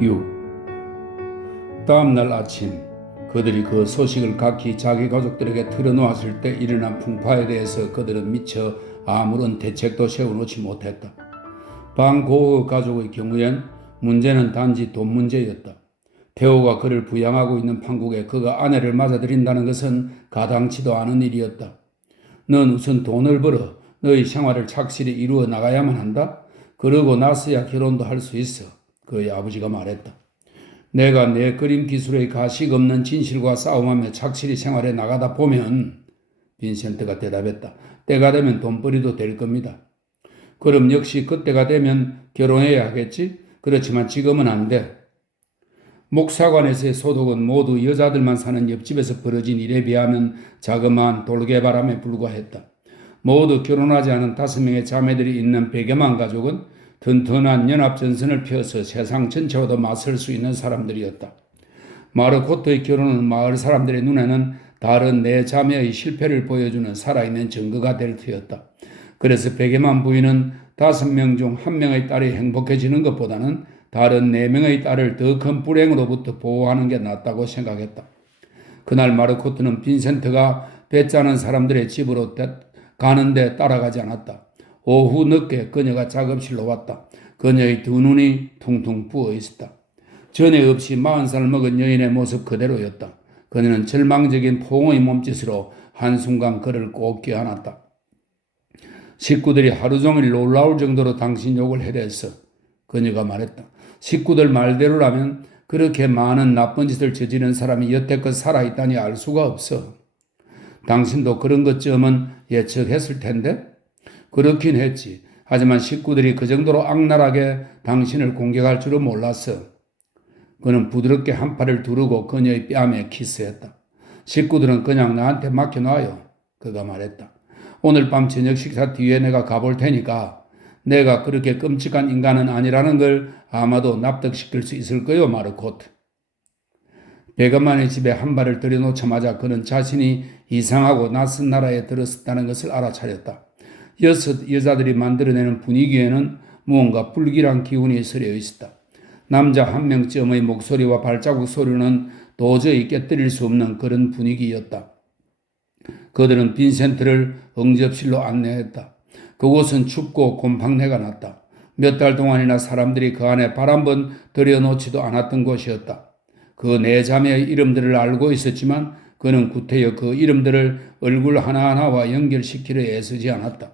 6. 다음날 아침 그들이 그 소식을 각기 자기 가족들에게 털어놓았을 때 일어난 풍파에 대해서 그들은 미처 아무런 대책도 세워놓지 못했다. 방고흐 가족의 경우엔 문제는 단지 돈 문제였다. 태호가 그를 부양하고 있는 판국에 그가 아내를 맞아들인다는 것은 가당치도 않은 일이었다. 넌 우선 돈을 벌어 너의 생활을 착실히 이루어 나가야만 한다. 그러고 나서야 결혼도 할 수 있어. 그의 아버지가 말했다. 내가 내 그림 기술의 가식 없는 진실과 싸움하며 착실히 생활해 나가다 보면, 빈센트가 대답했다. 때가 되면 돈벌이도 될 겁니다. 그럼 역시 그때가 되면 결혼해야 하겠지? 그렇지만 지금은 안 돼. 목사관에서의 소득은 모두 여자들만 사는 옆집에서 벌어진 일에 비하면 자그마한 돌개바람에 불과했다. 모두 결혼하지 않은 5명의 자매들이 있는 베게만 가족은 튼튼한 연합전선을 펴서 세상 전체와도 맞설 수 있는 사람들이었다. 마르코트의 결혼은 마을 사람들의 눈에는 다른 네 자매의 실패를 보여주는 살아있는 증거가 될 터였다. 그래서 베게만 부인은 5명 중 1명의 딸이 행복해지는 것보다는 다른 4명의 딸을 더 큰 불행으로부터 보호하는 게 낫다고 생각했다. 그날 마르코트는 빈센트가 배 짜는 사람들의 집으로 가는데 따라가지 않았다. 오후 늦게 그녀가 작업실로 왔다. 그녀의 두 눈이 퉁퉁 부어 있었다. 전에 없이 40살 먹은 여인의 모습 그대로였다. 그녀는 절망적인 포옹의 몸짓으로 한순간 그를 꼭 껴안았다. 식구들이 하루 종일 놀라울 정도로 당신 욕을 해댔어. 그녀가 말했다. 식구들 말대로라면 그렇게 많은 나쁜 짓을 저지른 사람이 여태껏 살아있다니 알 수가 없어. 당신도 그런 것쯤은 예측했을 텐데? 그렇긴 했지. 하지만 식구들이 그 정도로 악랄하게 당신을 공격할 줄은 몰랐어. 그는 부드럽게 한 팔을 두르고 그녀의 뺨에 키스했다. 식구들은 그냥 나한테 맡겨놔요. 그가 말했다. 오늘 밤 저녁 식사 뒤에 내가 가볼 테니까 내가 그렇게 끔찍한 인간은 아니라는 걸 아마도 납득시킬 수 있을 거요, 마르코트. 베가만의 집에 한 발을 들여놓자마자 그는 자신이 이상하고 낯선 나라에 들었다는 것을 알아차렸다. 6 여자들이 만들어내는 분위기에는 무언가 불길한 기운이 서려 있었다. 남자 1명쯤의 목소리와 발자국 소리는 도저히 깨뜨릴 수 없는 그런 분위기였다. 그들은 빈센트를 응접실로 안내했다. 그곳은 춥고 곰팡내가 났다. 몇 달 동안이나 사람들이 그 안에 발 한 번 들여놓지도 않았던 곳이었다. 그 네 자매의 이름들을 알고 있었지만 그는 구태여 그 이름들을 얼굴 하나하나와 연결시키려 애쓰지 않았다.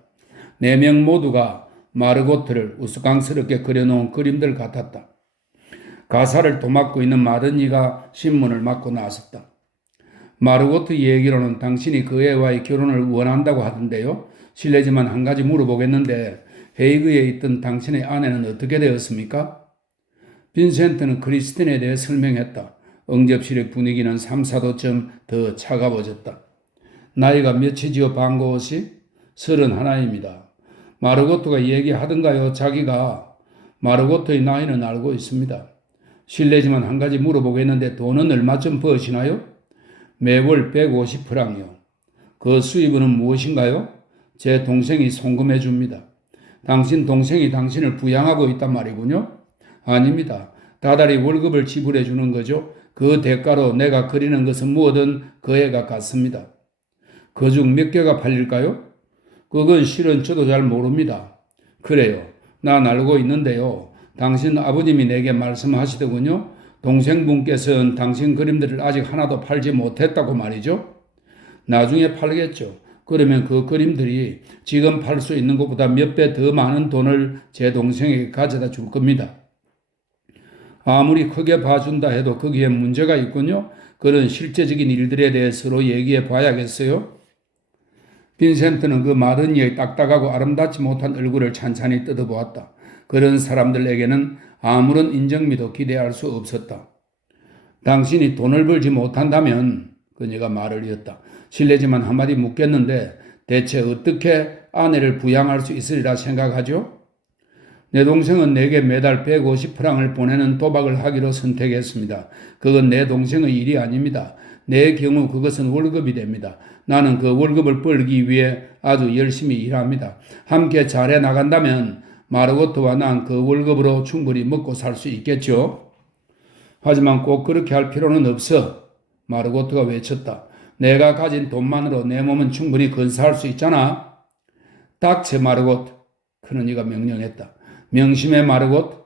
4명 모두가 마르고트를 우스꽝스럽게 그려놓은 그림들 같았다. 가사를 도맡고 있는 마르니가 신문을 맡고 나섰다. 마르고트 얘기로는 당신이 그 애와의 결혼을 원한다고 하던데요. 실례지만 한 가지 물어보겠는데 헤이그에 있던 당신의 아내는 어떻게 되었습니까? 빈센트는 크리스틴에 대해 설명했다. 응접실의 분위기는 3, 4도쯤 더 차가워졌다. 나이가 몇이지요, 방고씨? 31입니다. 마르고트가 얘기하던가요? 자기가. 마르고트의 나이는 알고 있습니다. 실례지만 한 가지 물어보겠는데 돈은 얼마쯤 버시나요? 매월 150프랑이요. 그 수입은 무엇인가요? 제 동생이 송금해 줍니다. 당신 동생이 당신을 부양하고 있단 말이군요? 아닙니다. 다달이 월급을 지불해 주는 거죠. 그 대가로 내가 그리는 것은 뭐든 그 애가 같습니다. 그중 몇 개가 팔릴까요? 그건 실은 저도 잘 모릅니다. 그래요. 난 알고 있는데요. 당신 아버님이 내게 말씀하시더군요. 동생분께서는 당신 그림들을 아직 하나도 팔지 못했다고 말이죠. 나중에 팔겠죠. 그러면 그 그림들이 지금 팔 수 있는 것보다 몇 배 더 많은 돈을 제 동생에게 가져다 줄 겁니다. 아무리 크게 봐준다 해도 거기에 문제가 있군요. 그런 실제적인 일들에 대해 서로 얘기해 봐야겠어요. 빈센트는 그 마르니의 딱딱하고 아름답지 못한 얼굴을 찬찬히 뜯어보았다. 그런 사람들에게는 아무런 인정미도 기대할 수 없었다. 당신이 돈을 벌지 못한다면 그녀가 말을 이었다. 실례지만 한마디 묻겠는데 대체 어떻게 아내를 부양할 수 있으리라 생각하죠? 내 동생은 내게 매달 150프랑을 보내는 도박을 하기로 선택했습니다. 그건 내 동생의 일이 아닙니다. 내 경우 그것은 월급이 됩니다. 나는 그 월급을 벌기 위해 아주 열심히 일합니다. 함께 잘해 나간다면 마르고트와 난 그 월급으로 충분히 먹고 살 수 있겠죠. 하지만 꼭 그렇게 할 필요는 없어. 마르고트가 외쳤다. 내가 가진 돈만으로 내 몸은 충분히 건사할 수 있잖아. 닥쳐 마르고트. 그러니가 명령했다. 명심해 마르고트.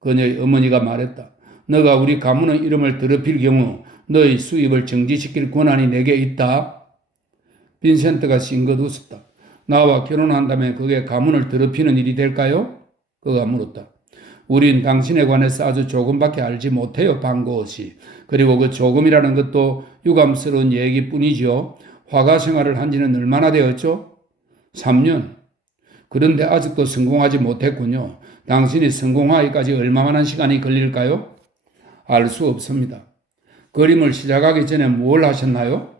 그녀의 어머니가 말했다. 너가 우리 가문의 이름을 더럽힐 경우 너의 수입을 정지시킬 권한이 내게 있다. 빈센트가 싱긋 웃었다. 나와 결혼한다면 그게 가문을 더럽히는 일이 될까요? 그가 물었다. 우린 당신에 관해서 아주 조금밖에 알지 못해요, 방고호 씨. 그리고 그 조금이라는 것도 유감스러운 얘기뿐이지요. 화가 생활을 한 지는 얼마나 되었죠? 3년. 그런데 아직도 성공하지 못했군요. 당신이 성공하기까지 얼마만한 시간이 걸릴까요? 알 수 없습니다. 그림을 시작하기 전에 뭘 하셨나요?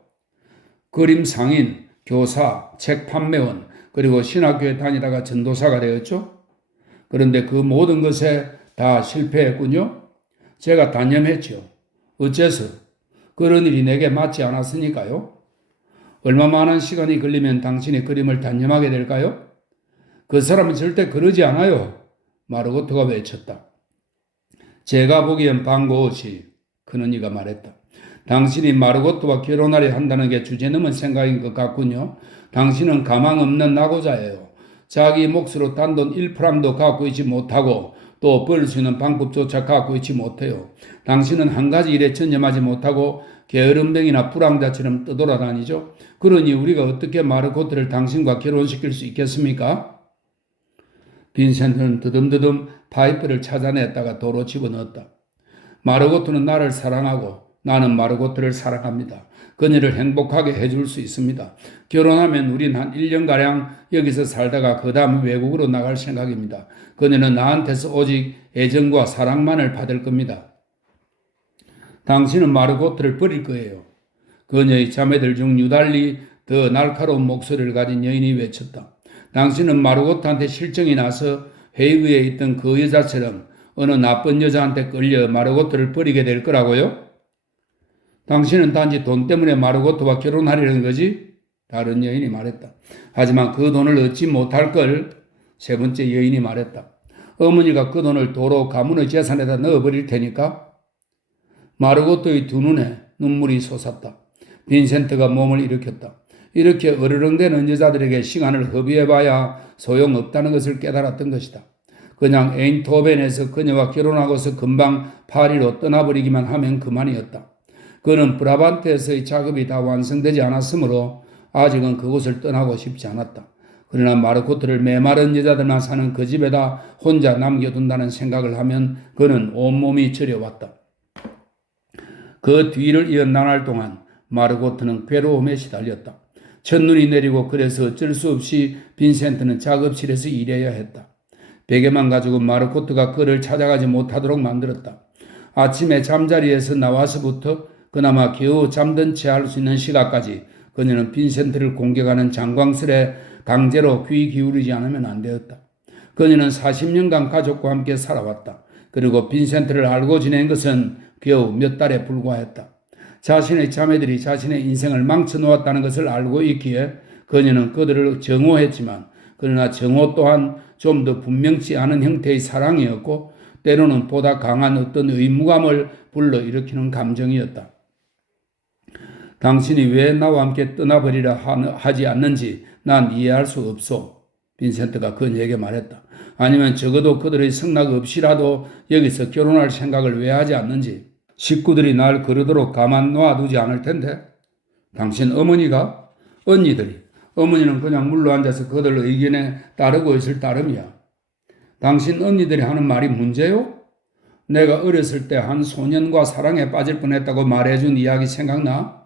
그림 상인, 교사, 책 판매원, 그리고 신학교에 다니다가 전도사가 되었죠? 그런데 그 모든 것에 다 실패했군요. 제가 단념했죠. 어째서? 그런 일이 내게 맞지 않았으니까요. 얼마만한 시간이 걸리면 당신이 그림을 단념하게 될까요? 그 사람은 절대 그러지 않아요. 마르고트가 외쳤다. 제가 보기엔 방고시, 그는 이가 말했다. 당신이 마르고트와 결혼하려 한다는 게 주제넘은 생각인 것 같군요. 당신은 가망 없는 낙오자예요. 자기 몫으로 단돈 1프랑도 갖고 있지 못하고 또 벌 수 있는 방법조차 갖고 있지 못해요. 당신은 한 가지 일에 전념하지 못하고 게으름뱅이나 불황자처럼 떠돌아다니죠. 그러니 우리가 어떻게 마르고트를 당신과 결혼시킬 수 있겠습니까? 빈센트는 드듬드듬 파이프를 찾아냈다가 도로 집어넣었다. 마르고트는 나를 사랑하고 나는 마르고트를 사랑합니다. 그녀를 행복하게 해줄 수 있습니다. 결혼하면 우린 한 1년가량 여기서 살다가 그 다음 외국으로 나갈 생각입니다. 그녀는 나한테서 오직 애정과 사랑만을 받을 겁니다. 당신은 마르고트를 버릴 거예요. 그녀의 자매들 중 유달리 더 날카로운 목소리를 가진 여인이 외쳤다. 당신은 마르고트한테 실정이 나서 회의구에 있던 그 여자처럼 어느 나쁜 여자한테 끌려 마르고트를 버리게 될 거라고요? 당신은 단지 돈 때문에 마르고트와 결혼하려는 거지? 다른 여인이 말했다. 하지만 그 돈을 얻지 못할 걸. 세 번째 여인이 말했다. 어머니가 그 돈을 도로 가문의 재산에다 넣어버릴 테니까. 마르고트의 두 눈에 눈물이 솟았다. 빈센트가 몸을 일으켰다. 이렇게 어르렁대는 여자들에게 시간을 허비해봐야 소용없다는 것을 깨달았던 것이다. 그냥 에인토벤에서 그녀와 결혼하고서 금방 파리로 떠나버리기만 하면 그만이었다. 그는 브라반트에서의 작업이 다 완성되지 않았으므로 아직은 그곳을 떠나고 싶지 않았다. 그러나 마르코트를 메마른 여자들만 사는 그 집에다 혼자 남겨둔다는 생각을 하면 그는 온몸이 저려왔다. 그 뒤를 이은 나날 동안 마르고트는 괴로움에 시달렸다. 첫눈이 내리고 그래서 어쩔 수 없이 빈센트는 작업실에서 일해야 했다. 베개만 가지고 마르코트가 그를 찾아가지 못하도록 만들었다. 아침에 잠자리에서 나와서부터 그나마 겨우 잠든 채 할 수 있는 시각까지 그녀는 빈센트를 공격하는 장광설에 강제로 귀 기울이지 않으면 안 되었다. 그녀는 40년간 가족과 함께 살아왔다. 그리고 빈센트를 알고 지낸 것은 겨우 몇 달에 불과했다. 자신의 자매들이 자신의 인생을 망쳐놓았다는 것을 알고 있기에 그녀는 그들을 정오했지만 그러나 정오 또한 좀 더 분명치 않은 형태의 사랑이었고 때로는 보다 강한 어떤 의무감을 불러일으키는 감정이었다. 당신이 왜 나와 함께 떠나버리라 하지 않는지 난 이해할 수 없소. 빈센트가 그녀에게 말했다. 아니면 적어도 그들의 승낙 없이라도 여기서 결혼할 생각을 왜 하지 않는지. 식구들이 날 그러도록 가만 놔두지 않을 텐데. 당신 어머니가? 언니들이. 어머니는 그냥 물러앉아서 그들 의견에 따르고 있을 따름이야. 당신 언니들이 하는 말이 문제요? 내가 어렸을 때 한 소년과 사랑에 빠질 뻔했다고 말해준 이야기 생각나?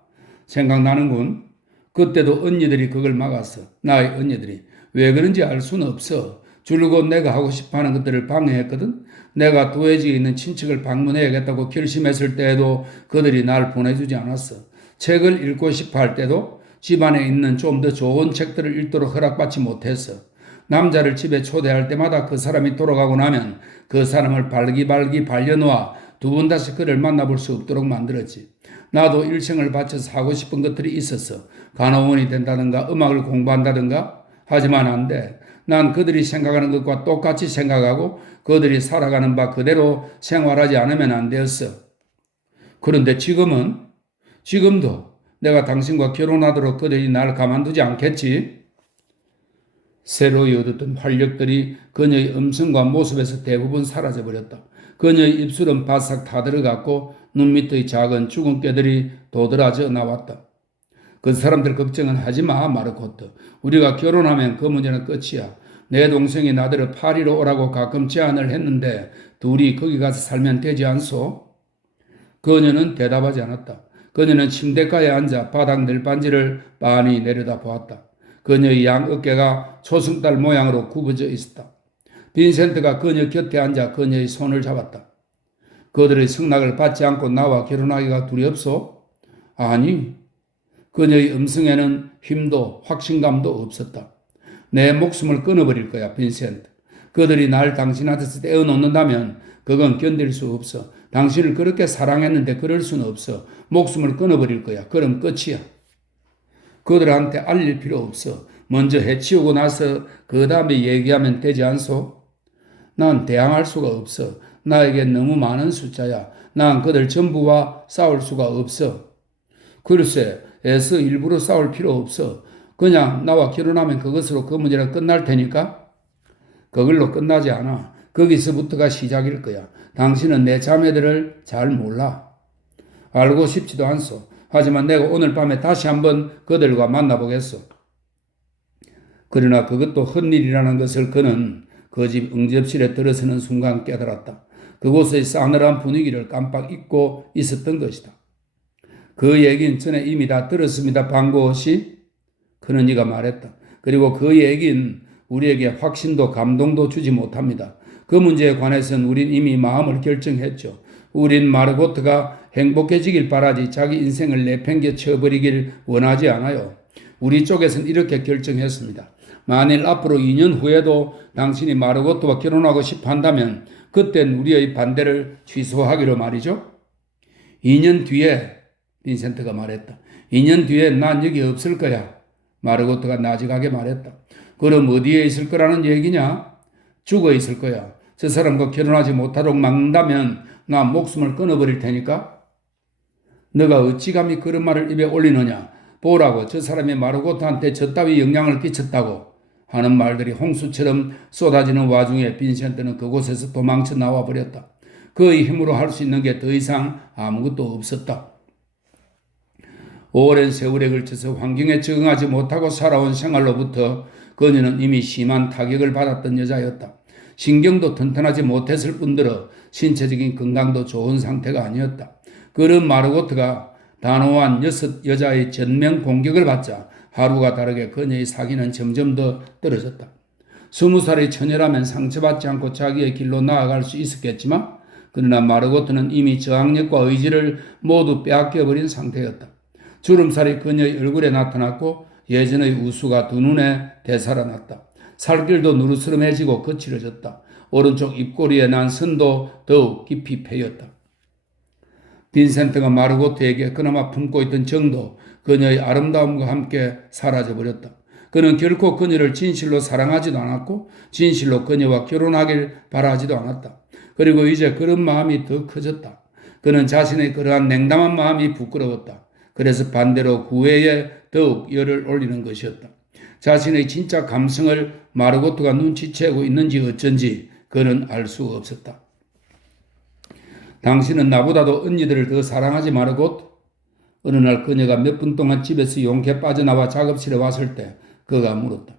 생각나는군. 그때도 언니들이 그걸 막았어. 나의 언니들이. 왜 그런지 알 수는 없어. 줄곧 내가 하고 싶어하는 것들을 방해했거든. 내가 도회지에 있는 친척을 방문해야겠다고 결심했을 때에도 그들이 날 보내주지 않았어. 책을 읽고 싶어 할 때도 집안에 있는 좀 더 좋은 책들을 읽도록 허락받지 못했어. 남자를 집에 초대할 때마다 그 사람이 돌아가고 나면 그 사람을 발기발기 발려놓아 두 번 다시 그를 만나볼 수 없도록 만들었지. 나도 일생을 바쳐서 하고 싶은 것들이 있었어. 간호원이 된다든가 음악을 공부한다든가. 하지만 안 돼. 난 그들이 생각하는 것과 똑같이 생각하고 그들이 살아가는 바 그대로 생활하지 않으면 안 되었어. 그런데 지금도 내가 당신과 결혼하도록 그들이 날 가만두지 않겠지? 새로 얻었던 활력들이 그녀의 음성과 모습에서 대부분 사라져버렸다. 그녀의 입술은 바싹 타들어갔고 눈 밑의 작은 죽은 꾀들이 도드라져 나왔다. 그 사람들 걱정은 하지 마, 마르코트. 우리가 결혼하면 그 문제는 끝이야. 내 동생이 나들을 파리로 오라고 가끔 제안을 했는데 둘이 거기 가서 살면 되지 않소? 그녀는 대답하지 않았다. 그녀는 침대가에 앉아 바닥 늘반지를 빤히 내려다 보았다. 그녀의 양 어깨가 초승달 모양으로 굽어져 있었다. 빈센트가 그녀 곁에 앉아 그녀의 손을 잡았다. 그들의 승낙을 받지 않고 나와 결혼하기가 두렵소? 아니. 그녀의 음성에는 힘도 확신감도 없었다. 내 목숨을 끊어버릴 거야, 빈센트. 그들이 날 당신한테서 떼어놓는다면 그건 견딜 수 없어. 당신을 그렇게 사랑했는데 그럴 수는 없어. 목숨을 끊어버릴 거야. 그럼 끝이야. 그들한테 알릴 필요 없어. 먼저 해치우고 나서 그 다음에 얘기하면 되지 않소? 난 대항할 수가 없어. 나에게 너무 많은 숫자야. 난 그들 전부와 싸울 수가 없어. 글쎄, 애써 일부러 싸울 필요 없어. 그냥 나와 결혼하면 그것으로 그 문제는 끝날 테니까? 그걸로 끝나지 않아. 거기서부터가 시작일 거야. 당신은 내 자매들을 잘 몰라. 알고 싶지도 않소. 하지만 내가 오늘 밤에 다시 한번 그들과 만나보겠소. 그러나 그것도 헛일이라는 것을 그는 그 집 응접실에 들어서는 순간 깨달았다. 그곳의 싸늘한 분위기를 깜빡 잊고 있었던 것이다. 그 얘기는 전에 이미 다 들었습니다, 방고호 씨. 그는 이가 말했다. 그리고 그 얘기는 우리에게 확신도 감동도 주지 못합니다. 그 문제에 관해서는 우린 이미 마음을 결정했죠. 우린 마르고트가 행복해지길 바라지 자기 인생을 내팽개 쳐버리길 원하지 않아요. 우리 쪽에서는 이렇게 결정했습니다. 만일 앞으로 2년 후에도 당신이 마르고트와 결혼하고 싶어 한다면 그땐 우리의 반대를 취소하기로 말이죠. 2년 뒤에 빈센트가 말했다. 2년 뒤에 난 여기 없을 거야. 마르고트가 나직하게 말했다. 그럼 어디에 있을 거라는 얘기냐? 죽어 있을 거야. 저 사람과 결혼하지 못하도록 막는다면 난 목숨을 끊어버릴 테니까. 너가 어찌 감히 그런 말을 입에 올리느냐. 보라고 저 사람이 마르고트한테 저 따위 영향을 끼쳤다고 하는 말들이 홍수처럼 쏟아지는 와중에 빈센트는 그곳에서 도망쳐 나와버렸다. 그의 힘으로 할 수 있는 게 더 이상 아무것도 없었다. 오랜 세월에 걸쳐서 환경에 적응하지 못하고 살아온 생활로부터 그녀는 이미 심한 타격을 받았던 여자였다. 신경도 튼튼하지 못했을 뿐더러 신체적인 건강도 좋은 상태가 아니었다. 그런 마르고트가 단호한 6 여자의 전면 공격을 받자 하루가 다르게 그녀의 사기는 점점 더 떨어졌다. 20살의 처녀라면 상처받지 않고 자기의 길로 나아갈 수 있었겠지만 그러나 마르고트는 이미 저항력과 의지를 모두 빼앗겨버린 상태였다. 주름살이 그녀의 얼굴에 나타났고 예전의 우수가 두 눈에 되살아났다. 살길도 누르스름해지고 거칠어졌다. 오른쪽 입꼬리에 난 선도 더욱 깊이 패였다. 빈센트가 마르고트에게 그나마 품고 있던 정도, 그녀의 아름다움과 함께 사라져버렸다. 그는 결코 그녀를 진실로 사랑하지도 않았고 진실로 그녀와 결혼하길 바라지도 않았다. 그리고 이제 그런 마음이 더 커졌다. 그는 자신의 그러한 냉담한 마음이 부끄러웠다. 그래서 반대로 구애에 더욱 열을 올리는 것이었다. 자신의 진짜 감성을 마르고트가 눈치채고 있는지 어쩐지 그는 알 수 없었다. 당신은 나보다도 언니들을 더 사랑하지 마르고트? 어느 날 그녀가 몇 분 동안 집에서 용케 빠져나와 작업실에 왔을 때 그가 물었다.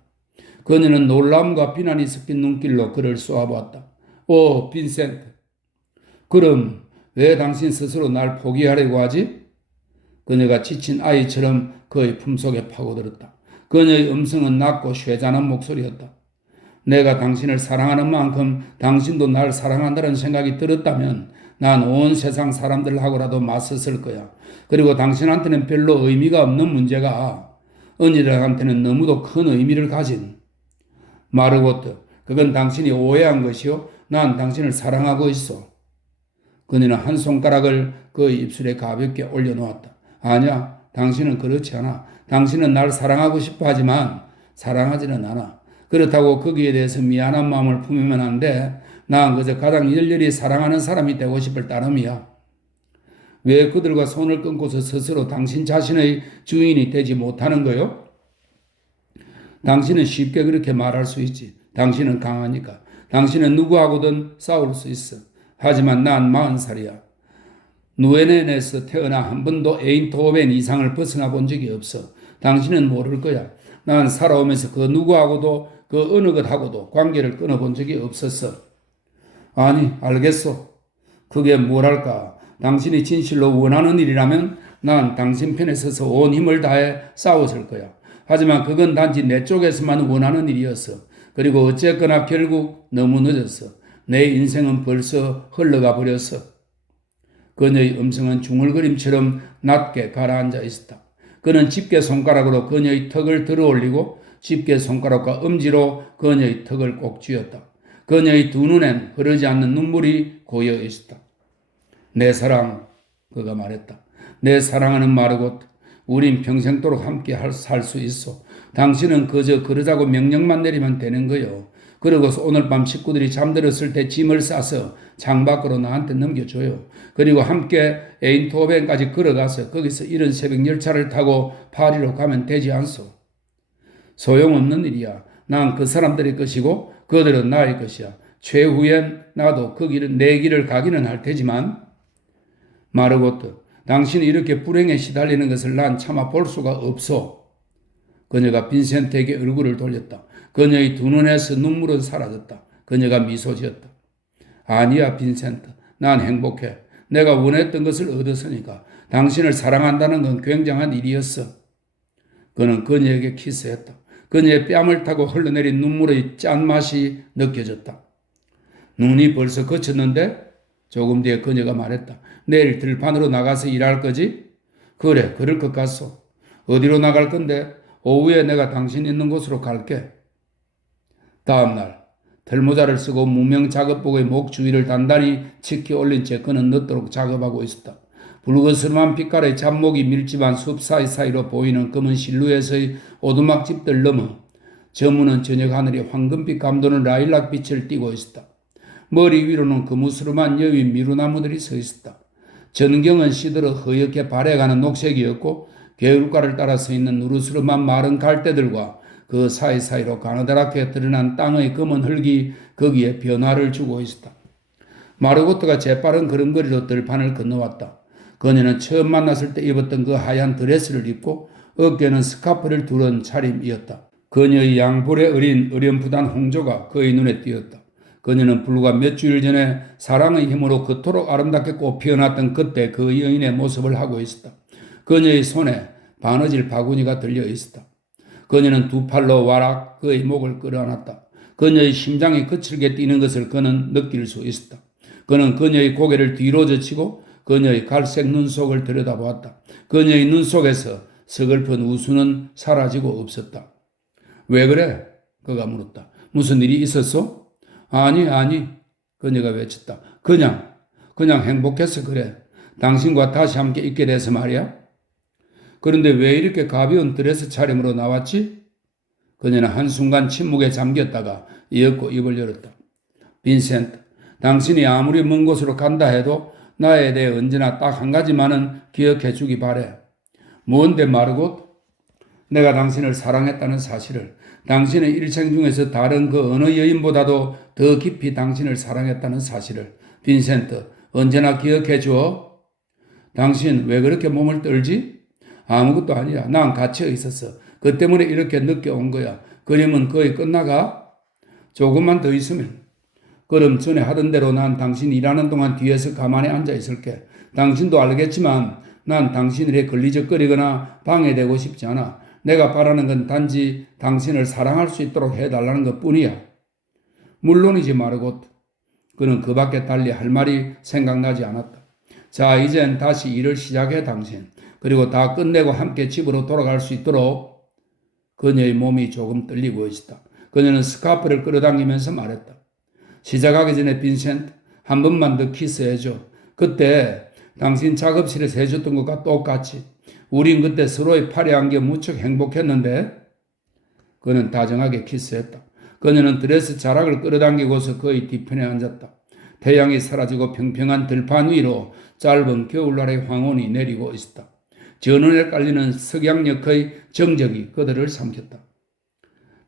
그녀는 놀라움과 비난이 섞인 눈길로 그를 쏘아보았다. 오, 빈센트. 그럼 왜 당신 스스로 날 포기하려고 하지? 그녀가 지친 아이처럼 그의 품속에 파고들었다. 그녀의 음성은 낮고 쇠잔한 목소리였다. 내가 당신을 사랑하는 만큼 당신도 날 사랑한다는 생각이 들었다면 난 온 세상 사람들하고라도 맞섰을 거야. 그리고 당신한테는 별로 의미가 없는 문제가 언니들한테는 너무도 큰 의미를 가진 마르고트. 그건 당신이 오해한 것이요. 난 당신을 사랑하고 있어. 그녀는 한 손가락을 그의 입술에 가볍게 올려놓았다. 아니야, 당신은 그렇지 않아. 당신은 날 사랑하고 싶어 하지만 사랑하지는 않아. 그렇다고 거기에 대해서 미안한 마음을 품으면 안 돼. 난 그저 가장 열렬히 사랑하는 사람이 되고 싶을 따름이야. 왜 그들과 손을 끊고서 스스로 당신 자신의 주인이 되지 못하는 거요? 당신은 쉽게 그렇게 말할 수 있지. 당신은 강하니까. 당신은 누구하고든 싸울 수 있어. 하지만 난 40살이야. 누에넨에서 태어나 한 번도 에인토벤 이상을 벗어나 본 적이 없어. 당신은 모를 거야. 난 살아오면서 그 누구하고도 그 어느 것하고도 관계를 끊어본 적이 없었어. 아니, 알겠소. 그게 뭐랄까. 당신이 진실로 원하는 일이라면 난 당신 편에 서서 온 힘을 다해 싸웠을 거야. 하지만 그건 단지 내 쪽에서만 원하는 일이었어. 그리고 어쨌거나 결국 너무 늦었어. 내 인생은 벌써 흘러가 버렸어. 그녀의 음성은 중얼거림처럼 낮게 가라앉아 있었다. 그는 집게 손가락으로 그녀의 턱을 들어올리고 집게 손가락과 엄지로 그녀의 턱을 꼭 쥐었다. 그녀의 두 눈엔 흐르지 않는 눈물이 고여 있었다. 내 사랑, 그가 말했다. 내 사랑하는 마르고트, 우린 평생도록 함께 살 수 있어. 당신은 그저 그러자고 명령만 내리면 되는 거요. 그러고서 오늘 밤 식구들이 잠들었을 때 짐을 싸서 창밖으로 나한테 넘겨줘요. 그리고 함께 에인토벤까지 걸어가서 거기서 이른 새벽 열차를 타고 파리로 가면 되지 않소. 소용없는 일이야. 난 그 사람들의 것이고 그들은 나의 것이야. 최후엔 나도 그 길은 내 길을 가기는 할 테지만 마르고트, 당신이 이렇게 불행에 시달리는 것을 난 차마 볼 수가 없어. 그녀가 빈센트에게 얼굴을 돌렸다. 그녀의 두 눈에서 눈물은 사라졌다. 그녀가 미소 지었다. 아니야, 빈센트. 난 행복해. 내가 원했던 것을 얻었으니까. 당신을 사랑한다는 건 굉장한 일이었어. 그는 그녀에게 키스했다. 그녀의 뺨을 타고 흘러내린 눈물의 짠맛이 느껴졌다. 눈이 벌써 그쳤는데 조금 뒤에 그녀가 말했다. 내일 들판으로 나가서 일할 거지? 그래, 그럴 것 같소. 어디로 나갈 건데? 오후에 내가 당신 있는 곳으로 갈게. 다음날 털모자를 쓰고 무명 작업복의 목 주위를 단단히 치켜 올린 채 그는 늦도록 작업하고 있었다. 붉으스름한 빛깔의 잡목이 밀집한 숲 사이사이로 보이는 검은 실루엣의 오두막집들 너머 저무는 저녁 하늘에 황금빛 감도는 라일락빛을 띠고 있었다. 머리 위로는 그무스름한 여위 미루나무들이 서 있었다. 전경은 시들어 허옇게 발해가는 녹색이었고 개울가를 따라 서 있는 누르스름한 마른 갈대들과 그 사이사이로 가느다랗게 드러난 땅의 검은 흙이 거기에 변화를 주고 있었다. 마르고트가 재빠른 걸음걸이로 들판을 건너왔다. 그녀는 처음 만났을 때 입었던 그 하얀 드레스를 입고 어깨는 스카프를 두른 차림이었다. 그녀의 양볼에 어린 어렴풋한 홍조가 그의 눈에 띄었다. 그녀는 불과 몇 주일 전에 사랑의 힘으로 그토록 아름답게 꽃 피어났던 그때 그 여인의 모습을 하고 있었다. 그녀의 손에 바느질 바구니가 들려 있었다. 그녀는 두 팔로 와락 그의 목을 끌어안았다. 그녀의 심장이 거칠게 뛰는 것을 그는 느낄 수 있었다. 그는 그녀의 고개를 뒤로 젖히고 그녀의 갈색 눈속을 들여다보았다. 그녀의 눈 속에서 서글픈 웃음은 사라지고 없었다. 왜 그래? 그가 물었다. 무슨 일이 있었어? 아니. 그녀가 외쳤다. 그냥 행복해서 그래. 당신과 다시 함께 있게 돼서 말이야. 그런데 왜 이렇게 가벼운 드레스 차림으로 나왔지? 그녀는 한순간 침묵에 잠겼다가 이윽고 입을 열었다. 빈센트, 당신이 아무리 먼 곳으로 간다 해도 나에 대해 언제나 딱 한 가지만은 기억해 주기 바래. 뭔데 마르고트? 내가 당신을 사랑했다는 사실을, 당신의 일생 중에서 다른 그 어느 여인보다도 더 깊이 당신을 사랑했다는 사실을. 빈센트, 언제나 기억해 줘. 당신 왜 그렇게 몸을 떨지? 아무것도 아니야. 난 갇혀 있었어. 그 때문에 이렇게 늦게 온 거야. 그림은 거의 끝나가? 조금만 더 있으면. 그럼 전에 하던 대로 난 당신 일하는 동안 뒤에서 가만히 앉아 있을게. 당신도 알겠지만 난 당신 일에 걸리적거리거나 방해되고 싶지 않아. 내가 바라는 건 단지 당신을 사랑할 수 있도록 해달라는 것뿐이야. 물론이지 마르고트. 그는 그 밖에 달리 할 말이 생각나지 않았다. 자, 이젠 다시 일을 시작해 당신. 그리고 다 끝내고 함께 집으로 돌아갈 수 있도록. 그녀의 몸이 조금 떨리고 있었다. 그녀는 스카프를 끌어당기면서 말했다. 시작하기 전에 빈센트, 한 번만 더 키스해줘. 그때 당신 작업실에서 해줬던 것과 똑같이. 우린 그때 서로의 팔에 안겨 무척 행복했는데. 그는 다정하게 키스했다. 그녀는 드레스 자락을 끌어당기고서 그의 뒤편에 앉았다. 태양이 사라지고 평평한 들판 위로 짧은 겨울날의 황혼이 내리고 있었다. 전원에 깔리는 석양역의 정적이 그들을 삼켰다.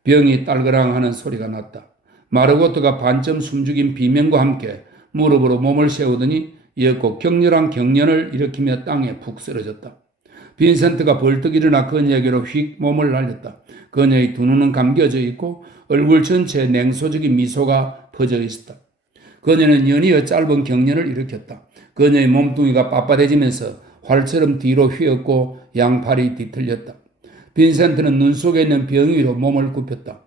병이 딸그랑하는 소리가 났다. 마르고트가 반쯤 숨죽인 비명과 함께 무릎으로 몸을 세우더니 이윽고 격렬한 경련을 일으키며 땅에 푹 쓰러졌다. 빈센트가 벌떡 일어나 그녀에게로 휙 몸을 날렸다. 그녀의 두 눈은 감겨져 있고 얼굴 전체에 냉소적인 미소가 퍼져 있었다. 그녀는 연이어 짧은 경련을 일으켰다. 그녀의 몸뚱이가 빳빳해지면서 활처럼 뒤로 휘었고 양팔이 뒤틀렸다. 빈센트는 눈 속에 있는 병 위로 몸을 굽혔다.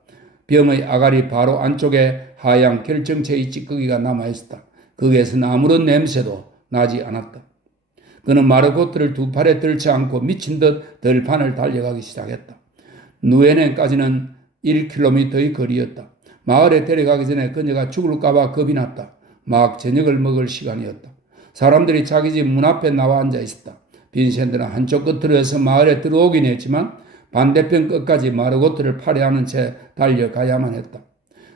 병의 아가리 바로 안쪽에 하얀 결정체의 찌꺼기가 남아있었다. 거기에서는 아무런 냄새도 나지 않았다. 그는 마르고트를 두 팔에 들지 않고 미친 듯 들판을 달려가기 시작했다. 누에넨까지는 1km의 거리였다. 마을에 데려가기 전에 그녀가 죽을까봐 겁이 났다. 막 저녁을 먹을 시간이었다. 사람들이 자기 집 문 앞에 나와 앉아 있었다. 빈센트는 한쪽 끝으로 해서 마을에 들어오긴 했지만 반대편 끝까지 마르고트를 팔해하는 채 달려가야만 했다.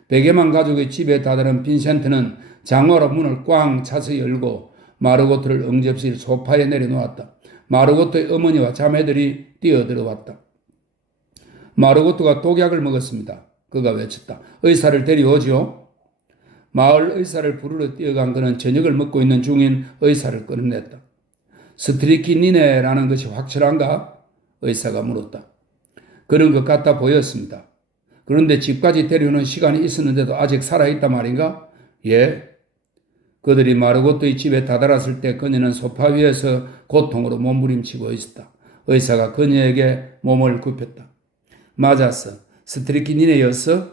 베개만 가족의 집에 다다른 빈센트는 장화로 문을 꽝 차서 열고 마르고트를 응접실 소파에 내려놓았다. 마르고트의 어머니와 자매들이 뛰어들어왔다. 마르고트가 독약을 먹었습니다. 그가 외쳤다. 의사를 데려오지요. 마을 의사를 부르러 뛰어간 그는 저녁을 먹고 있는 중인 의사를 끌어냈다. 스트리키니네라는 것이 확실한가? 의사가 물었다. 그런 것 같아 보였습니다. 그런데 집까지 데려오는 시간이 있었는데도 아직 살아있단 말인가? 예. 그들이 마르고트의 집에 다다랐을 때 그녀는 소파 위에서 고통으로 몸부림치고 있었다. 의사가 그녀에게 몸을 굽혔다. 맞았어. 스트리키니네였어?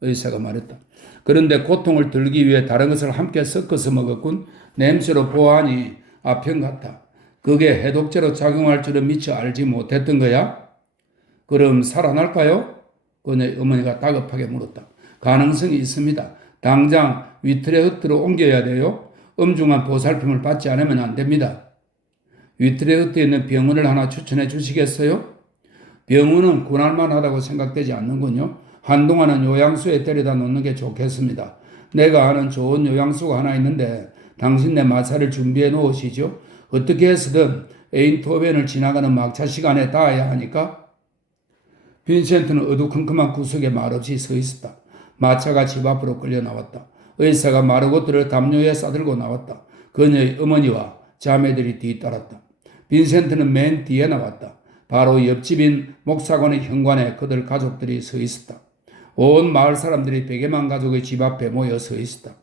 의사가 말했다. 그런데 고통을 들기 위해 다른 것을 함께 섞어서 먹었군. 냄새로 보아하니 아편 같아. 그게 해독제로 작용할 줄은 미처 알지 못했던 거야? 그럼 살아날까요? 그녀의 어머니가 다급하게 물었다. 가능성이 있습니다. 당장 위트레흐트로 옮겨야 돼요. 엄중한 보살핌을 받지 않으면 안 됩니다. 위트레흐트에 있는 병원을 하나 추천해 주시겠어요? 병원은 고날만하다고 생각되지 않는군요. 한동안은 요양소에 데려다 놓는 게 좋겠습니다. 내가 아는 좋은 요양소가 하나 있는데 당신네 마차를 준비해 놓으시죠. 어떻게 해서든 에인토벤을 지나가는 막차 시간에 닿아야 하니까. 빈센트는 어두컴컴한 구석에 말없이 서 있었다. 마차가 집 앞으로 끌려 나왔다. 의사가 마르고트를 담요에 싸들고 나왔다. 그녀의 어머니와 자매들이 뒤따랐다. 빈센트는 맨 뒤에 나왔다. 바로 옆집인 목사관의 현관에 그들 가족들이 서 있었다. 온 마을 사람들이 베개만 가족의 집 앞에 모여 서 있었다.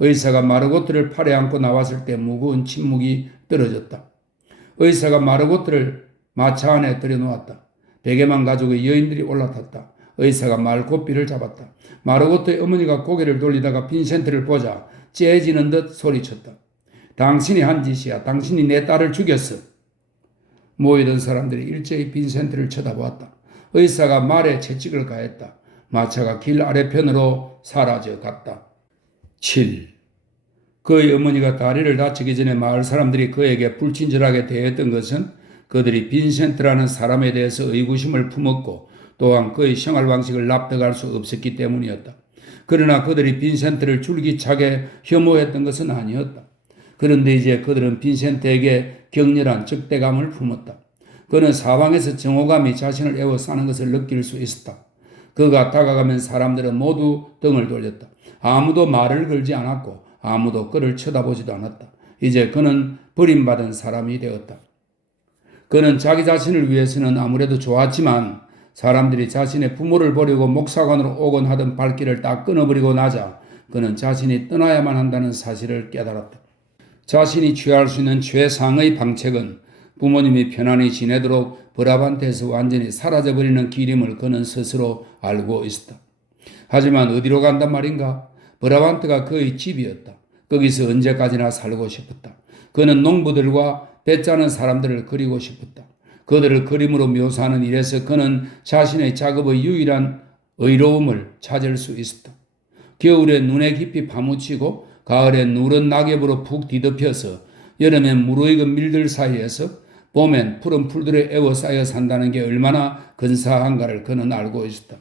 의사가 마르고트를 팔에 안고 나왔을 때 무거운 침묵이 떨어졌다. 의사가 마르고트를 마차 안에 들여놓았다. 베개만 가족의 여인들이 올라탔다. 의사가 말고삐를 잡았다. 마르고트의 어머니가 고개를 돌리다가 빈센트를 보자 째지는 듯 소리쳤다. 당신이 한 짓이야. 당신이 내 딸을 죽였어. 모이던 사람들이 일제히 빈센트를 쳐다보았다. 의사가 말에 채찍을 가했다. 마차가 길 아래편으로 사라져 갔다. 7. 그의 어머니가 다리를 다치기 전에 마을 사람들이 그에게 불친절하게 대했던 것은 그들이 빈센트라는 사람에 대해서 의구심을 품었고 또한 그의 생활 방식을 납득할 수 없었기 때문이었다. 그러나 그들이 빈센트를 줄기차게 혐오했던 것은 아니었다. 그런데 이제 그들은 빈센트에게 격렬한 적대감을 품었다. 그는 사방에서 정오감이 자신을 에워싸는 것을 느낄 수 있었다. 그가 다가가면 사람들은 모두 등을 돌렸다. 아무도 말을 걸지 않았고 아무도 그를 쳐다보지도 않았다. 이제 그는 버림받은 사람이 되었다. 그는 자기 자신을 위해서는 아무래도 좋았지만 사람들이 자신의 부모를 버리고 목사관으로 오곤 하던 발길을 다 끊어버리고 나자 그는 자신이 떠나야만 한다는 사실을 깨달았다. 자신이 취할 수 있는 최상의 방책은 부모님이 편안히 지내도록 브라반트에서 완전히 사라져버리는 길임을 그는 스스로 알고 있었다. 하지만 어디로 간단 말인가? 브라반트가 그의 집이었다. 거기서 언제까지나 살고 싶었다. 그는 농부들과 배 짜는 사람들을 그리고 싶었다. 그들을 그림으로 묘사하는 일에서 그는 자신의 작업의 유일한 의로움을 찾을 수 있었다. 겨울에 눈에 깊이 파묻히고 가을에 누런 낙엽으로 푹 뒤덮여서 여름엔 무르익은 밀들 사이에서 봄엔 푸른 풀들에 에워싸여 산다는 게 얼마나 근사한가를 그는 알고 있었다.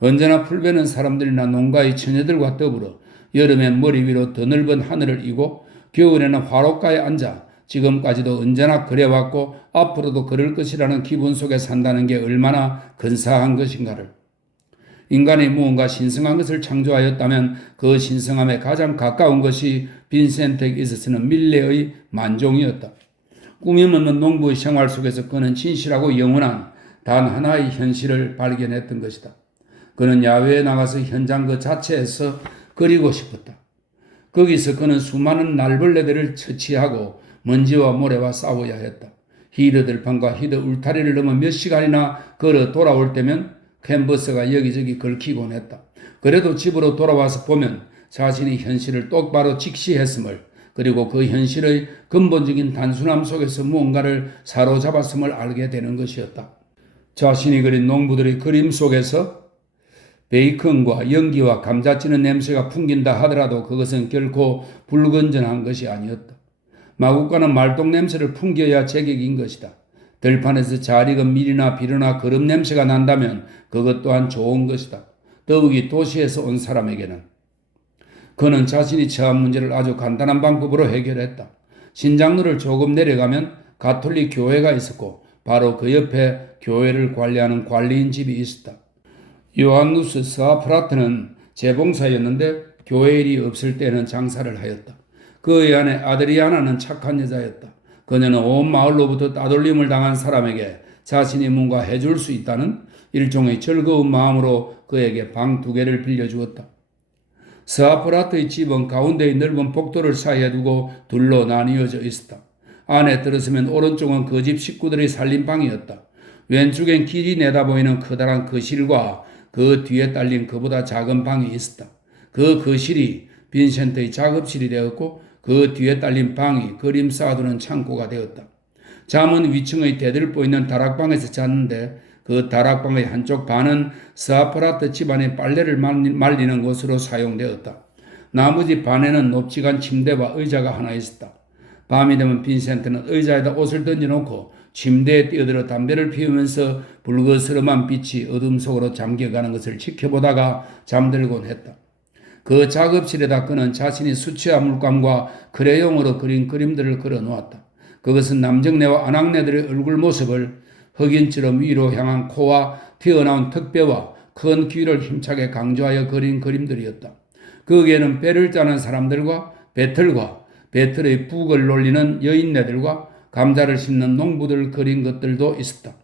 언제나 풀베는 사람들이나 농가의 처녀들과 더불어 여름엔 머리 위로 더 넓은 하늘을 이고 겨울에는 화롯가에 앉아 지금까지도 언제나 그래왔고 앞으로도 그럴 것이라는 기분 속에 산다는 게 얼마나 근사한 것인가를. 인간이 무언가 신성한 것을 창조하였다면 그 신성함에 가장 가까운 것이 빈센트에게 있어서는 밀레의 만종이었다. 꾸밈없는 농부의 생활 속에서 그는 진실하고 영원한 단 하나의 현실을 발견했던 것이다. 그는 야외에 나가서 현장 그 자체에서 그리고 싶었다. 거기서 그는 수많은 날벌레들을 처치하고 먼지와 모래와 싸워야 했다. 히드 들판과 히드 울타리를 넘어 몇 시간이나 걸어 돌아올 때면 캔버스가 여기저기 걸히곤 했다. 그래도 집으로 돌아와서 보면 자신이 현실을 똑바로 직시했음을, 그리고 그 현실의 근본적인 단순함 속에서 무언가를 사로잡았음을 알게 되는 것이었다. 자신이 그린 농부들의 그림 속에서 베이컨과 연기와 감자 찌는 냄새가 풍긴다 하더라도 그것은 결코 불건전한 것이 아니었다. 마구간은 말똥 냄새를 풍겨야 제격인 것이다. 들판에서 잘 익은 밀이나 비료나 거름 냄새가 난다면 그것 또한 좋은 것이다. 더욱이 도시에서 온 사람에게는. 그는 자신이 처한 문제를 아주 간단한 방법으로 해결했다. 신장로를 조금 내려가면 가톨릭 교회가 있었고 바로 그 옆에 교회를 관리하는 관리인 집이 있었다. 요한누스 스아프라트는 재봉사였는데 교회 일이 없을 때는 장사를 하였다. 그의 아내 아드리아나는 착한 여자였다. 그녀는 온 마을로부터 따돌림을 당한 사람에게 자신이 뭔가 해줄 수 있다는 일종의 즐거운 마음으로 그에게 방 2개를 빌려주었다. 스아프라트의 집은 가운데의 넓은 복도를 사이에 두고 둘로 나뉘어져 있었다. 안에 들어서면 오른쪽은 그 집 식구들의 살림방이었다. 왼쪽엔 길이 내다보이는 커다란 거실과 그 뒤에 딸린 그보다 작은 방이 있었다. 그 거실이 빈센트의 작업실이 되었고 그 뒤에 딸린 방이 그림 쌓아두는 창고가 되었다. 잠은 위층의 대들보 있는 다락방에서 잤는데 그 다락방의 한쪽 반은 스아프라트 집안의 빨래를 말리는 곳으로 사용되었다. 나머지 반에는 높지간 침대와 의자가 하나 있었다. 밤이 되면 빈센트는 의자에다 옷을 던져놓고 침대에 뛰어들어 담배를 피우면서 불거스름한 빛이 어둠 속으로 잠겨가는 것을 지켜보다가 잠들곤 했다. 그 작업실에다 그는 자신이 수채화 물감과 크레용으로 그린 그림들을 그려놓았다. 그것은 남정네와 아낙네들의 얼굴 모습을 흑인처럼 위로 향한 코와 튀어나온 턱뼈와 큰 귀를 힘차게 강조하여 그린 그림들이었다. 거기에는 배를 짜는 사람들과 배틀과 배틀의 북을 놀리는 여인네들과 감자를 심는 농부들 그린 것들도 있었다.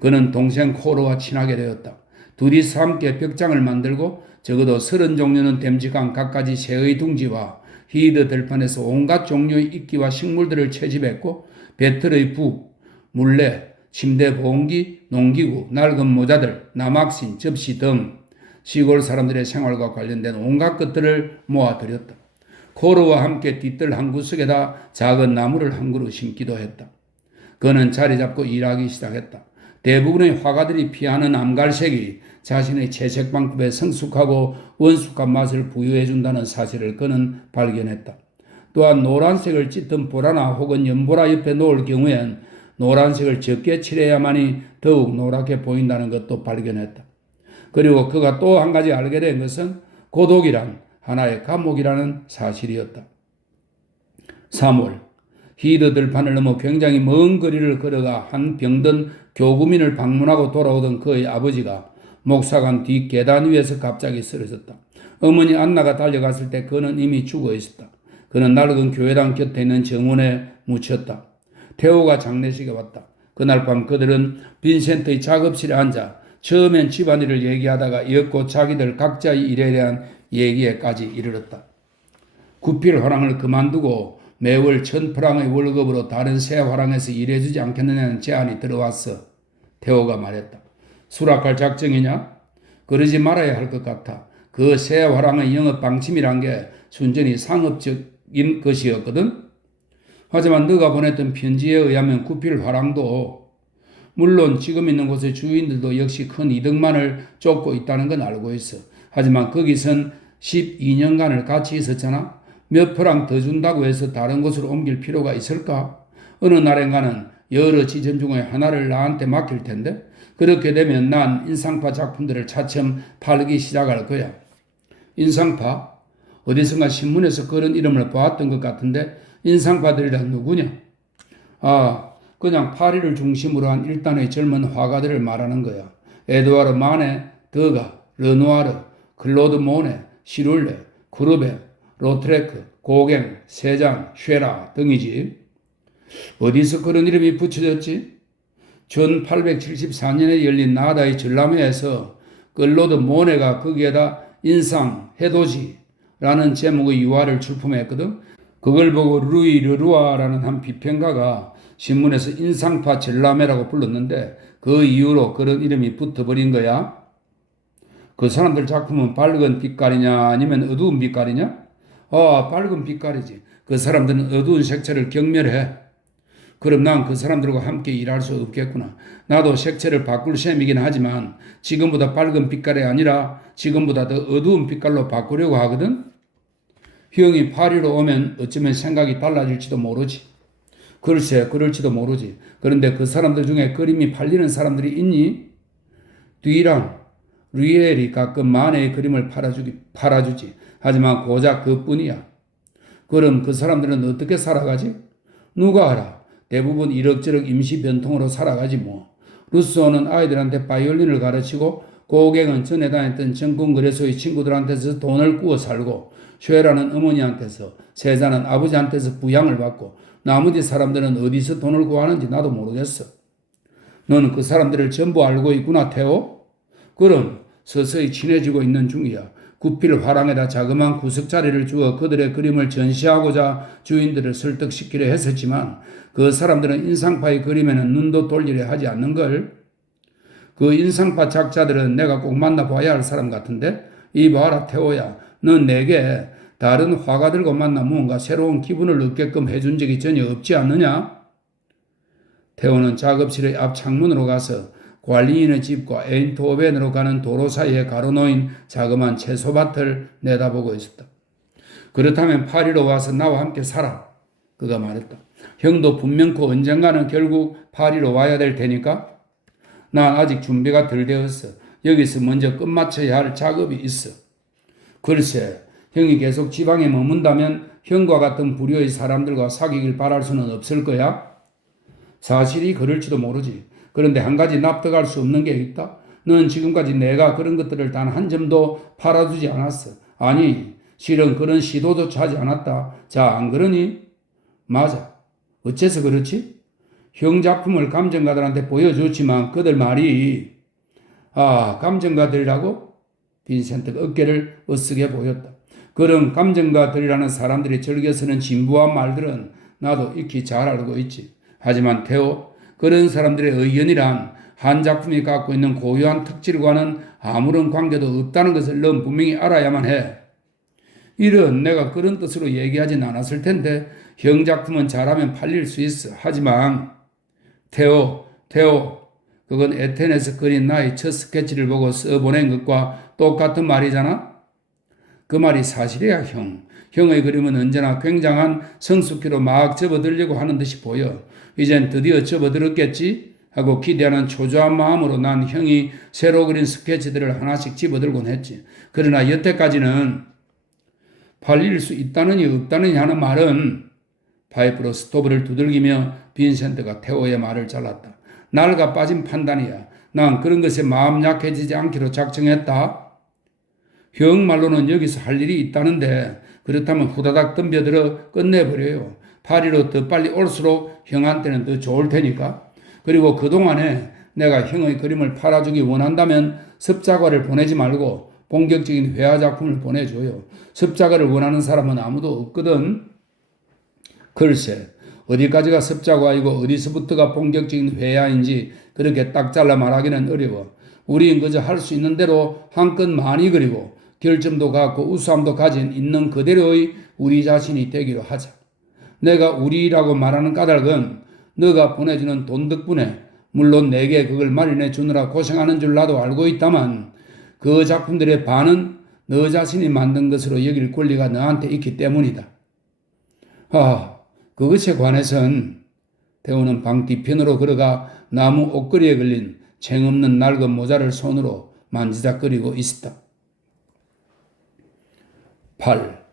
그는 동생 코르와 친하게 되었다. 둘이서 함께 벽장을 만들고 적어도 30종류는 됨직한 갖가지 새의 둥지와 히드 들판에서 온갖 종류의 이끼와 식물들을 채집했고 배틀의 북, 물레, 침대 보온기, 농기구, 낡은 모자들, 나막신, 접시 등 시골 사람들의 생활과 관련된 온갖 것들을 모아들였다. 코르와 함께 뒷뜰 한 구석에다 작은 나무를 한 그루 심기도 했다. 그는 자리 잡고 일하기 시작했다. 대부분의 화가들이 피하는 암갈색이 자신의 채색 방법에 성숙하고 원숙한 맛을 부여해준다는 사실을 그는 발견했다. 또한 노란색을 짙은 보라나 혹은 연보라 옆에 놓을 경우엔 노란색을 적게 칠해야만이 더욱 노랗게 보인다는 것도 발견했다. 그리고 그가 또 한 가지 알게 된 것은 고독이란 하나의 감옥이라는 사실이었다. 3월 히드 들판을 넘어 굉장히 먼 거리를 걸어가 한 병든 교구민을 방문하고 돌아오던 그의 아버지가 목사관 뒷 계단 위에서 갑자기 쓰러졌다. 어머니 안나가 달려갔을 때 그는 이미 죽어 있었다. 그는 낡은 교회당 곁에 있는 정원에 묻혔다. 태호가 장례식에 왔다. 그날 밤 그들은 빈센트의 작업실에 앉아 처음엔 집안일을 얘기하다가 이었고 자기들 각자의 일에 대한 얘기에까지 이르렀다. 구필 화랑을 그만두고 매월 1000프랑의 월급으로 다른 새 화랑에서 일해주지 않겠느냐는 제안이 들어왔어. 태호가 말했다. 수락할 작정이냐? 그러지 말아야 할 것 같아. 그 새 화랑의 영업 방침이란 게 순전히 상업적인 것이었거든. 하지만 너가 보냈던 편지에 의하면 구필 화랑도 물론 지금 있는 곳의 주인들도 역시 큰 이득만을 쫓고 있다는 건 알고 있어. 하지만 거기선 12년간을 같이 있었잖아. 몇 프랑 더 준다고 해서 다른 곳으로 옮길 필요가 있을까? 어느 날엔가는 여러 지점 중에 하나를 나한테 맡길 텐데 그렇게 되면 난 인상파 작품들을 차츰 팔기 시작할 거야. 인상파? 어디선가 신문에서 그런 이름을 보았던 것 같은데 인상파들이란 누구냐? 그냥 파리를 중심으로 한 일단의 젊은 화가들을 말하는 거야. 에드와르 마네, 드가, 르누아르, 클로드 모네, 시룰레, 크루베, 로트레크, 고갱, 세장, 쉐라 등이지. 어디서 그런 이름이 붙여졌지? 1874년에 열린 나다의 전람회에서 클로드 모네가 거기에다 인상, 해돋이라는 제목의 유화를 출품했거든. 그걸 보고 루이 르루아라는 한 비평가가 신문에서 인상파 전람회라고 불렀는데 그 이후로 그런 이름이 붙어버린 거야. 그 사람들 작품은 밝은 빛깔이냐 아니면 어두운 빛깔이냐? 밝은 빛깔이지. 그 사람들은 어두운 색채를 경멸해. 그럼 난 그 사람들과 함께 일할 수 없겠구나. 나도 색채를 바꿀 셈이긴 하지만 지금보다 밝은 빛깔이 아니라 지금보다 더 어두운 빛깔로 바꾸려고 하거든. 형이 파리로 오면 어쩌면 생각이 달라질지도 모르지. 글쎄, 그럴지도 모르지. 그런데 그 사람들 중에 그림이 팔리는 사람들이 있니? 뒤랑 류엘이 가끔 마네의 그림을 팔아주지. 하지만 고작 그뿐이야. 그럼 그 사람들은 어떻게 살아가지? 누가 알아? 대부분 이럭저럭 임시 변통으로 살아가지 뭐. 루소는 아이들한테 바이올린을 가르치고 고갱은 전에 다녔던 정권거래소의 친구들한테서 돈을 구워 살고 쉐라는 어머니한테서 세자는 아버지한테서 부양을 받고 나머지 사람들은 어디서 돈을 구하는지 나도 모르겠어. 너는 그 사람들을 전부 알고 있구나, 테오? 그럼 서서히 친해지고 있는 중이야. 구필 화랑에다 자그마한 구석자리를 주어 그들의 그림을 전시하고자 주인들을 설득시키려 했었지만 그 사람들은 인상파의 그림에는 눈도 돌리려 하지 않는걸. 그 인상파 작자들은 내가 꼭 만나봐야 할 사람 같은데 이봐라 테오야. 넌 내게 다른 화가들과 만나 무언가 새로운 기분을 얻게끔 해준 적이 전혀 없지 않느냐? 테오는 작업실의 앞 창문으로 가서 관리인의 집과 에인트호벤으로 가는 도로 사이에 가로놓인 자그마한 채소밭을 내다보고 있었다. 그렇다면 파리로 와서 나와 함께 살아. 그가 말했다. 형도 분명코 언젠가는 결국 파리로 와야 될 테니까. 난 아직 준비가 덜 되었어. 여기서 먼저 끝마쳐야 할 작업이 있어. 글쎄, 형이 계속 지방에 머문다면 형과 같은 부류의 사람들과 사귀길 바랄 수는 없을 거야. 사실이 그럴지도 모르지. 그런데 한 가지 납득할 수 없는 게 있다. 넌 지금까지 내가 그런 것들을 단 한 점도 팔아주지 않았어. 아니, 실은 그런 시도조차 하지 않았다. 자, 안 그러니? 맞아. 어째서 그렇지? 형 작품을 감정가들한테 보여줬지만 그들 말이 감정가들이라고? 빈센트가 어깨를 으쓱해 보였다. 그런 감정가들이라는 사람들이 즐겨 쓰는 진부한 말들은 나도 익히 잘 알고 있지. 하지만 테오, 그런 사람들의 의견이란 한 작품이 갖고 있는 고유한 특질과는 아무런 관계도 없다는 것을 넌 분명히 알아야만 해. 이런 내가 그런 뜻으로 얘기하진 않았을 텐데 형 작품은 잘하면 팔릴 수 있어. 하지만 테오, 그건 에텐에서 그린 나의 첫 스케치를 보고 써보낸 것과 똑같은 말이잖아? 그 말이 사실이야, 형. 형의 그림은 언제나 굉장한 성숙기로 막 접어들려고 하는 듯이 보여. 이젠 드디어 접어들었겠지? 하고 기대하는 초조한 마음으로 난 형이 새로 그린 스케치들을 하나씩 집어들곤 했지. 그러나 여태까지는 팔릴 수 있다느니 없다느니 하는 말은 파이프로 스토브를 두들기며 빈센트가 테오의 말을 잘랐다. 낡아 빠진 판단이야. 난 그런 것에 마음 약해지지 않기로 작정했다. 형 말로는 여기서 할 일이 있다는데 그렇다면 후다닥 덤벼들어 끝내버려요. 파리로 더 빨리 올수록 형한테는 더 좋을 테니까. 그리고 그동안에 내가 형의 그림을 팔아주기 원한다면 습작화를 보내지 말고 본격적인 회화 작품을 보내줘요. 습작화를 원하는 사람은 아무도 없거든. 글쎄, 어디까지가 습작화이고 어디서부터가 본격적인 회화인지 그렇게 딱 잘라 말하기는 어려워. 우린 그저 할 수 있는 대로 한껏 많이 그리고 결점도 갖고 우수함도 가진 있는 그대로의 우리 자신이 되기로 하자. 내가 우리라고 말하는 까닭은 너가 보내주는 돈 덕분에 물론 내게 그걸 마련해 주느라 고생하는 줄 나도 알고 있다만 그 작품들의 반은 너 자신이 만든 것으로 여길 권리가 너한테 있기 때문이다. 그것에 관해선 태우는 방 뒤편으로 걸어가 나무 옷걸이에 걸린 챙없는 낡은 모자를 손으로 만지작거리고 있었다. 8.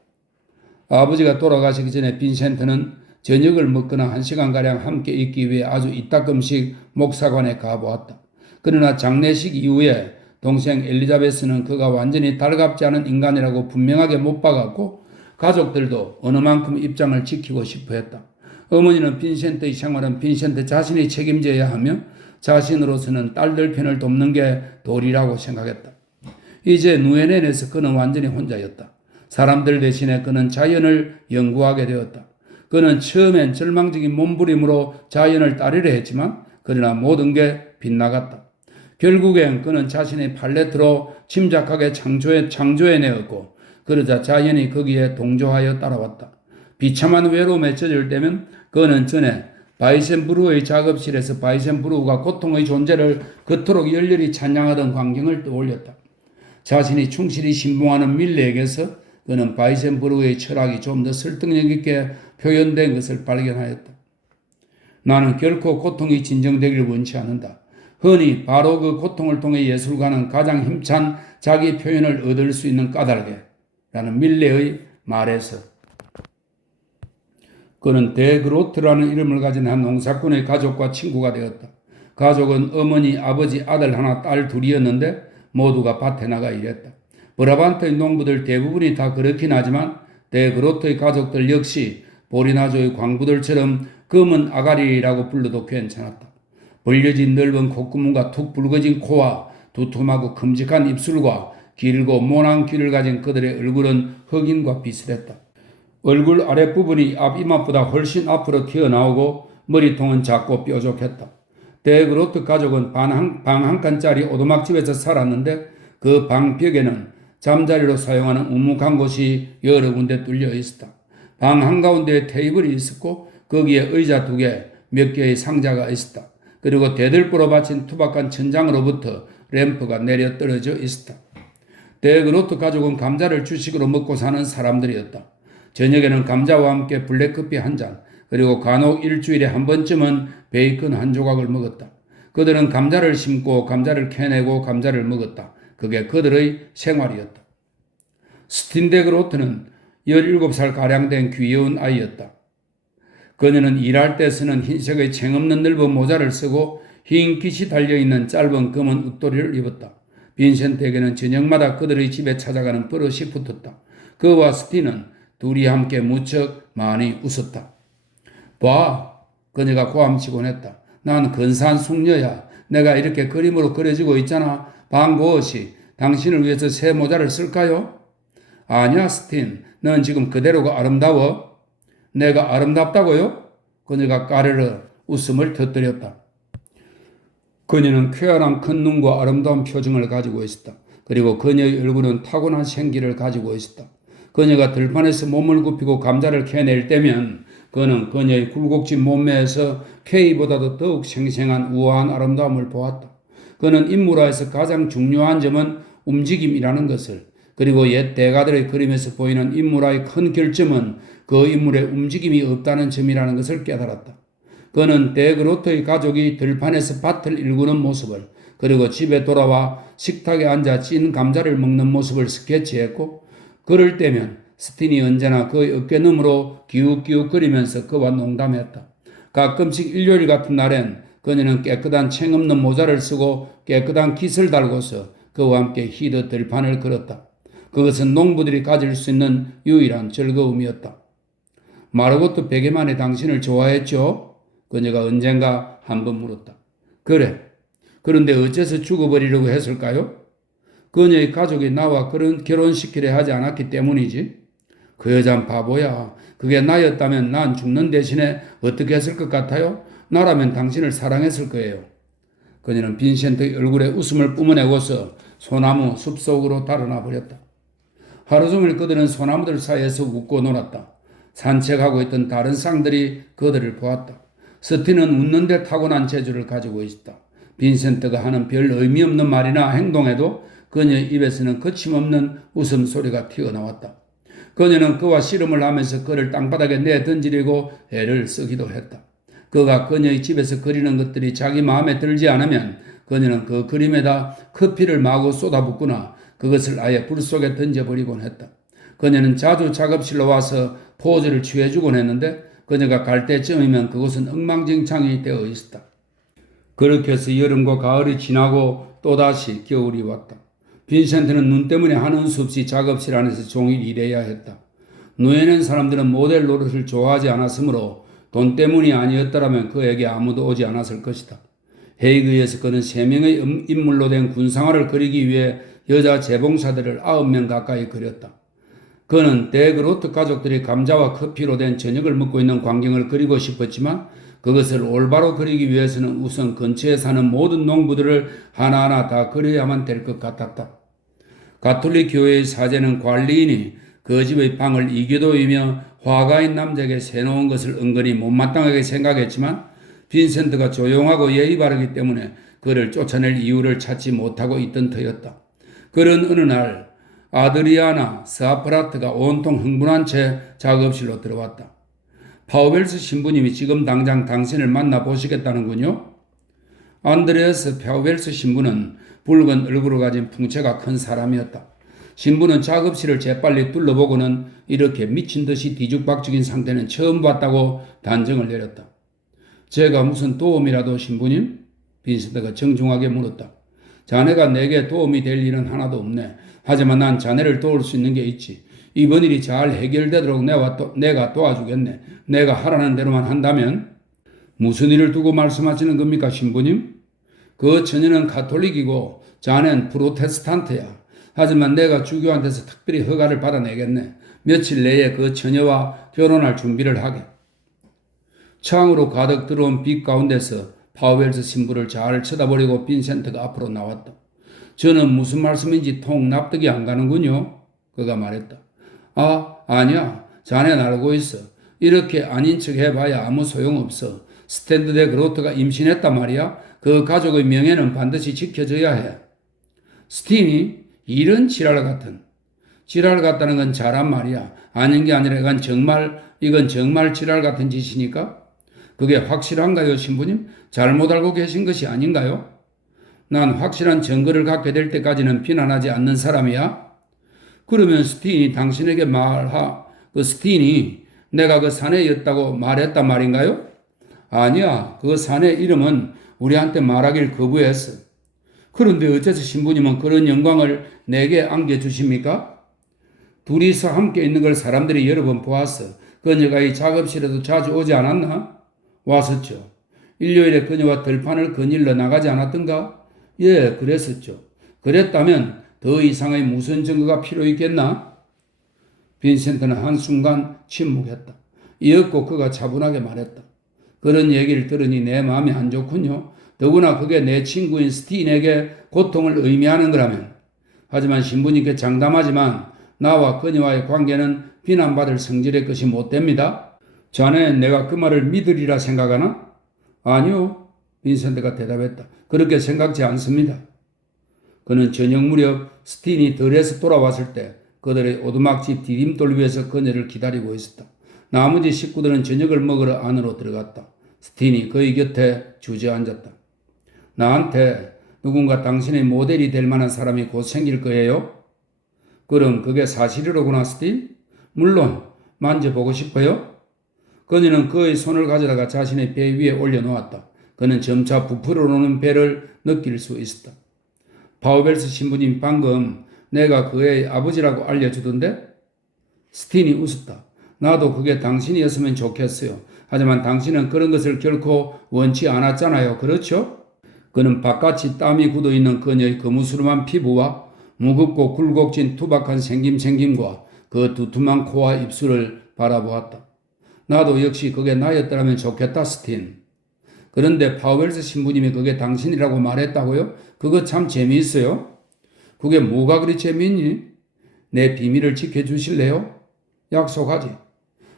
아버지가 돌아가시기 전에 빈센트는 저녁을 먹거나 1시간가량 함께 있기 위해 아주 이따금씩 목사관에 가보았다. 그러나 장례식 이후에 동생 엘리자베스는 그가 완전히 달갑지 않은 인간이라고 분명하게 못 박았고 가족들도 어느 만큼 입장을 지키고 싶어 했다. 어머니는 빈센트의 생활은 빈센트 자신이 책임져야 하며 자신으로서는 딸들 편을 돕는 게 도리라고 생각했다. 이제 누에넨에서 그는 완전히 혼자였다. 사람들 대신에 그는 자연을 연구하게 되었다. 그는 처음엔 절망적인 몸부림으로 자연을 따르려 했지만 그러나 모든 게 빗나갔다. 결국엔 그는 자신의 팔레트로 침착하게 창조해내었고 그러자 자연이 거기에 동조하여 따라왔다. 비참한 외로움에 젖을 때면 그는 전에 바이센브루의 작업실에서 바이센브루가 고통의 존재를 그토록 열렬히 찬양하던 광경을 떠올렸다. 자신이 충실히 신봉하는 밀레에게서 그는 바이센브루의 철학이 좀 더 설득력 있게 표현된 것을 발견하였다. 나는 결코 고통이 진정되기를 원치 않는다. 흔히 바로 그 고통을 통해 예술가는 가장 힘찬 자기 표현을 얻을 수 있는 까닭에 라는 밀레의 말에서 그는 데그로트라는 이름을 가진 한 농사꾼의 가족과 친구가 되었다. 가족은 어머니, 아버지, 아들 하나, 딸 둘이었는데 모두가 밭에 나가 일했다. 브라반트의 농부들 대부분이 다 그렇긴 하지만 데그로트의 가족들 역시 보리나조의 광부들처럼 검은 아가리라고 불러도 괜찮았다. 벌려진 넓은 콧구멍과 툭 붉어진 코와 두툼하고 큼직한 입술과 길고 모난 귀를 가진 그들의 얼굴은 흑인과 비슷했다. 얼굴 아랫부분이 앞 이마보다 훨씬 앞으로 튀어나오고 머리통은 작고 뾰족했다. 데그로트 가족은 방 한 칸짜리 오두막집에서 살았는데 그 방 벽에는 잠자리로 사용하는 우묵한 곳이 여러 군데 뚫려 있었다. 방 한가운데에 테이블이 있었고 거기에 의자 2개, 몇 개의 상자가 있었다. 그리고 대들보로 받친 투박한 천장으로부터 램프가 내려 떨어져 있었다. 데그로트 가족은 감자를 주식으로 먹고 사는 사람들이었다. 저녁에는 감자와 함께 블랙커피 한 잔, 그리고 간혹 일주일에 한 번쯤은 베이컨 한 조각을 먹었다. 그들은 감자를 심고 감자를 캐내고 감자를 먹었다. 그게 그들의 생활이었다. 스틴데그로트는 17살가량 된 귀여운 아이였다. 그녀는 일할 때 쓰는 흰색의 챙없는 넓은 모자를 쓰고 흰 깃이 달려있는 짧은 검은 웃도리를 입었다. 빈센트에게는 저녁마다 그들의 집에 찾아가는 버릇이 붙었다. 그와 스틴은 둘이 함께 무척 많이 웃었다. 봐, 그녀가 고함치곤 했다. 난 근사한 숙녀야. 내가 이렇게 그림으로 그려지고 있잖아. 방고엇이 당신을 위해서 새 모자를 쓸까요? 아니야, 스틴. 넌 지금 그대로가 아름다워. 내가 아름답다고요? 그녀가 까르르 웃음을 터뜨렸다. 그녀는 쾌활한 큰 눈과 아름다운 표정을 가지고 있었다. 그리고 그녀의 얼굴은 타고난 생기를 가지고 있었다. 그녀가 들판에서 몸을 굽히고 감자를 캐낼 때면 그녀의 굴곡진 몸매에서 K보다도 더욱 생생한 우아한 아름다움을 보았다. 그는 인물화에서 가장 중요한 점은 움직임이라는 것을, 그리고 옛 대가들의 그림에서 보이는 인물화의 큰 결점은 그 인물에 움직임이 없다는 점이라는 것을 깨달았다. 그는 데그로트의 가족이 들판에서 밭을 일구는 모습을, 그리고 집에 돌아와 식탁에 앉아 찐 감자를 먹는 모습을 스케치했고, 그럴 때면 스틴이 언제나 그의 어깨너머로 기웃기웃거리면서 그와 농담했다. 가끔씩 일요일 같은 날엔 그녀는 깨끗한 챙없는 모자를 쓰고 깨끗한 깃을 달고서 그와 함께 히드 들판을 걸었다. 그것은 농부들이 가질 수 있는 유일한 즐거움이었다. 마르고트 베게만이 당신을 좋아했죠? 그녀가 언젠가 한번 물었다. 그래. 그런데 어째서 죽어버리려고 했을까요? 그녀의 가족이 나와 결혼시키려 하지 않았기 때문이지. 그 여자는 바보야. 그게 나였다면 난 죽는 대신에 어떻게 했을 것 같아요? 나라면 당신을 사랑했을 거예요. 그녀는 빈센트의 얼굴에 웃음을 뿜어내고서 소나무 숲속으로 달아나 버렸다. 하루 종일 그들은 소나무들 사이에서 웃고 놀았다. 산책하고 있던 다른 쌍들이 그들을 보았다. 스틴은 웃는데 타고난 재주를 가지고 있었다. 빈센트가 하는 별 의미 없는 말이나 행동에도 그녀의 입에서는 거침없는 웃음소리가 튀어나왔다. 그녀는 그와 씨름을 하면서 그를 땅바닥에 내던지려고 애를 쓰기도 했다. 그가 그녀의 집에서 그리는 것들이 자기 마음에 들지 않으면 그녀는 그 그림에다 커피를 마구 쏟아붓거나 그것을 아예 불 속에 던져버리곤 했다. 그녀는 자주 작업실로 와서 포즈를 취해주곤 했는데 그녀가 갈 때쯤이면 그곳은 엉망진창이 되어 있었다. 그렇게 해서 여름과 가을이 지나고 또다시 겨울이 왔다. 빈센트는 눈 때문에 하는 수 없이 작업실 안에서 종일 일해야 했다. 노예된 사람들은 모델 노릇을 좋아하지 않았으므로 돈 때문이 아니었더라면 그에게 아무도 오지 않았을 것이다. 헤이그에서 그는 3명의 인물로 된 군상화를 그리기 위해 여자 재봉사들을 9명 가까이 그렸다. 그는 데그로트 가족들이 감자와 커피로 된 저녁을 먹고 있는 광경을 그리고 싶었지만 그것을 올바로 그리기 위해서는 우선 근처에 사는 모든 농부들을 하나하나 다 그려야만 될 것 같았다. 가톨릭 교회의 사제는 관리인이 그 집의 방을 이교도이며 화가인 남자에게 세놓은 것을 은근히 못마땅하게 생각했지만 빈센트가 조용하고 예의 바르기 때문에 그를 쫓아낼 이유를 찾지 못하고 있던 터였다. 그런 어느 날 아드리아나 사프라트가 온통 흥분한 채 작업실로 들어왔다. 파우벨스 신부님이 지금 당장 당신을 만나보시겠다는군요. 안드레아스 파우벨스 신부는 붉은 얼굴을 가진 풍채가 큰 사람이었다. 신부는 작업실을 재빨리 둘러보고는 이렇게 미친 듯이 뒤죽박죽인 상태는 처음 봤다고 단정을 내렸다. 제가 무슨 도움이라도 신부님? 빈센트가 정중하게 물었다. 자네가 내게 도움이 될 일은 하나도 없네. 하지만 난 자네를 도울 수 있는 게 있지. 이번 일이 잘 해결되도록 내가 도와주겠네. 내가 하라는 대로만 한다면. 무슨 일을 두고 말씀하시는 겁니까, 신부님? 그 처녀는 가톨릭이고 자넨 프로테스탄트야. 하지만 내가 주교한테서 특별히 허가를 받아내겠네. 며칠 내에 그 처녀와 결혼할 준비를 하게. 창으로 가득 들어온 빛 가운데서 파우벨스 신부를 잘 쳐다보려고 빈센트가 앞으로 나왔다. 저는 무슨 말씀인지 통 납득이 안 가는군요. 그가 말했다. 아니야. 자넨 알고 있어. 이렇게 아닌 척 해봐야 아무 소용없어. 스탠드 데 그로트가 임신했단 말이야. 그 가족의 명예는 반드시 지켜져야 해. 스틴이 이런 지랄 같다는 건 잘한 말이야. 아닌 게 아니라 이건 정말 지랄 같은 짓이니까? 그게 확실한가요, 신부님? 잘못 알고 계신 것이 아닌가요? 난 확실한 증거를 갖게 될 때까지는 비난하지 않는 사람이야. 그러면 스틴이 당신에게 스틴이 내가 그 사내였다고 말했단 말인가요? 아니야. 그 사내 이름은 우리한테 말하길 거부했어. 그런데 어째서 신부님은 그런 영광을 내게 안겨주십니까? 둘이서 함께 있는 걸 사람들이 여러 번 보았어. 그녀가 이 작업실에도 자주 오지 않았나? 왔었죠. 일요일에 그녀와 들판을 거닐러 나가지 않았던가? 예, 그랬었죠. 그랬다면 더 이상의 무슨 증거가 필요 있겠나? 빈센트는 한순간 침묵했다. 이었고 그가 차분하게 말했다. 그런 얘기를 들으니 내 마음이 안 좋군요. 더구나 그게 내 친구인 스틴에게 고통을 의미하는 거라면. 하지만 신부님께 장담하지만 나와 그녀와의 관계는 비난받을 성질의 것이 못 됩니다. 자네는 내가 그 말을 믿으리라 생각하나? 아니요. 빈센트가 대답했다. 그렇게 생각지 않습니다. 그는 저녁 무렵 스틴이 덜에서 돌아왔을 때 그들의 오두막집 디딤돌 위에서 그녀를 기다리고 있었다. 나머지 식구들은 저녁을 먹으러 안으로 들어갔다. 스틴이 그의 곁에 주저앉았다. 나한테 누군가 당신의 모델이 될 만한 사람이 곧 생길 거예요? 그럼 그게 사실이로구나, 스틴? 물론 만져보고 싶어요? 그녀는 그의 손을 가져다가 자신의 배 위에 올려놓았다. 그는 점차 부풀어 오르는 배를 느낄 수 있었다. 파우벨스 신부님 방금 내가 그의 아버지라고 알려주던데? 스틴이 웃었다. 나도 그게 당신이었으면 좋겠어요. 하지만 당신은 그런 것을 결코 원치 않았잖아요. 그렇죠? 그는 바깥이 땀이 굳어있는 그녀의 거무스름한 피부와 무겁고 굴곡진 투박한 생김과 그 두툼한 코와 입술을 바라보았다. 나도 역시 그게 나였더라면 좋겠다, 스틴. 그런데 파우벨스 신부님이 그게 당신이라고 말했다고요? 그거 참 재미있어요. 그게 뭐가 그리 재미있니? 내 비밀을 지켜주실래요? 약속하지.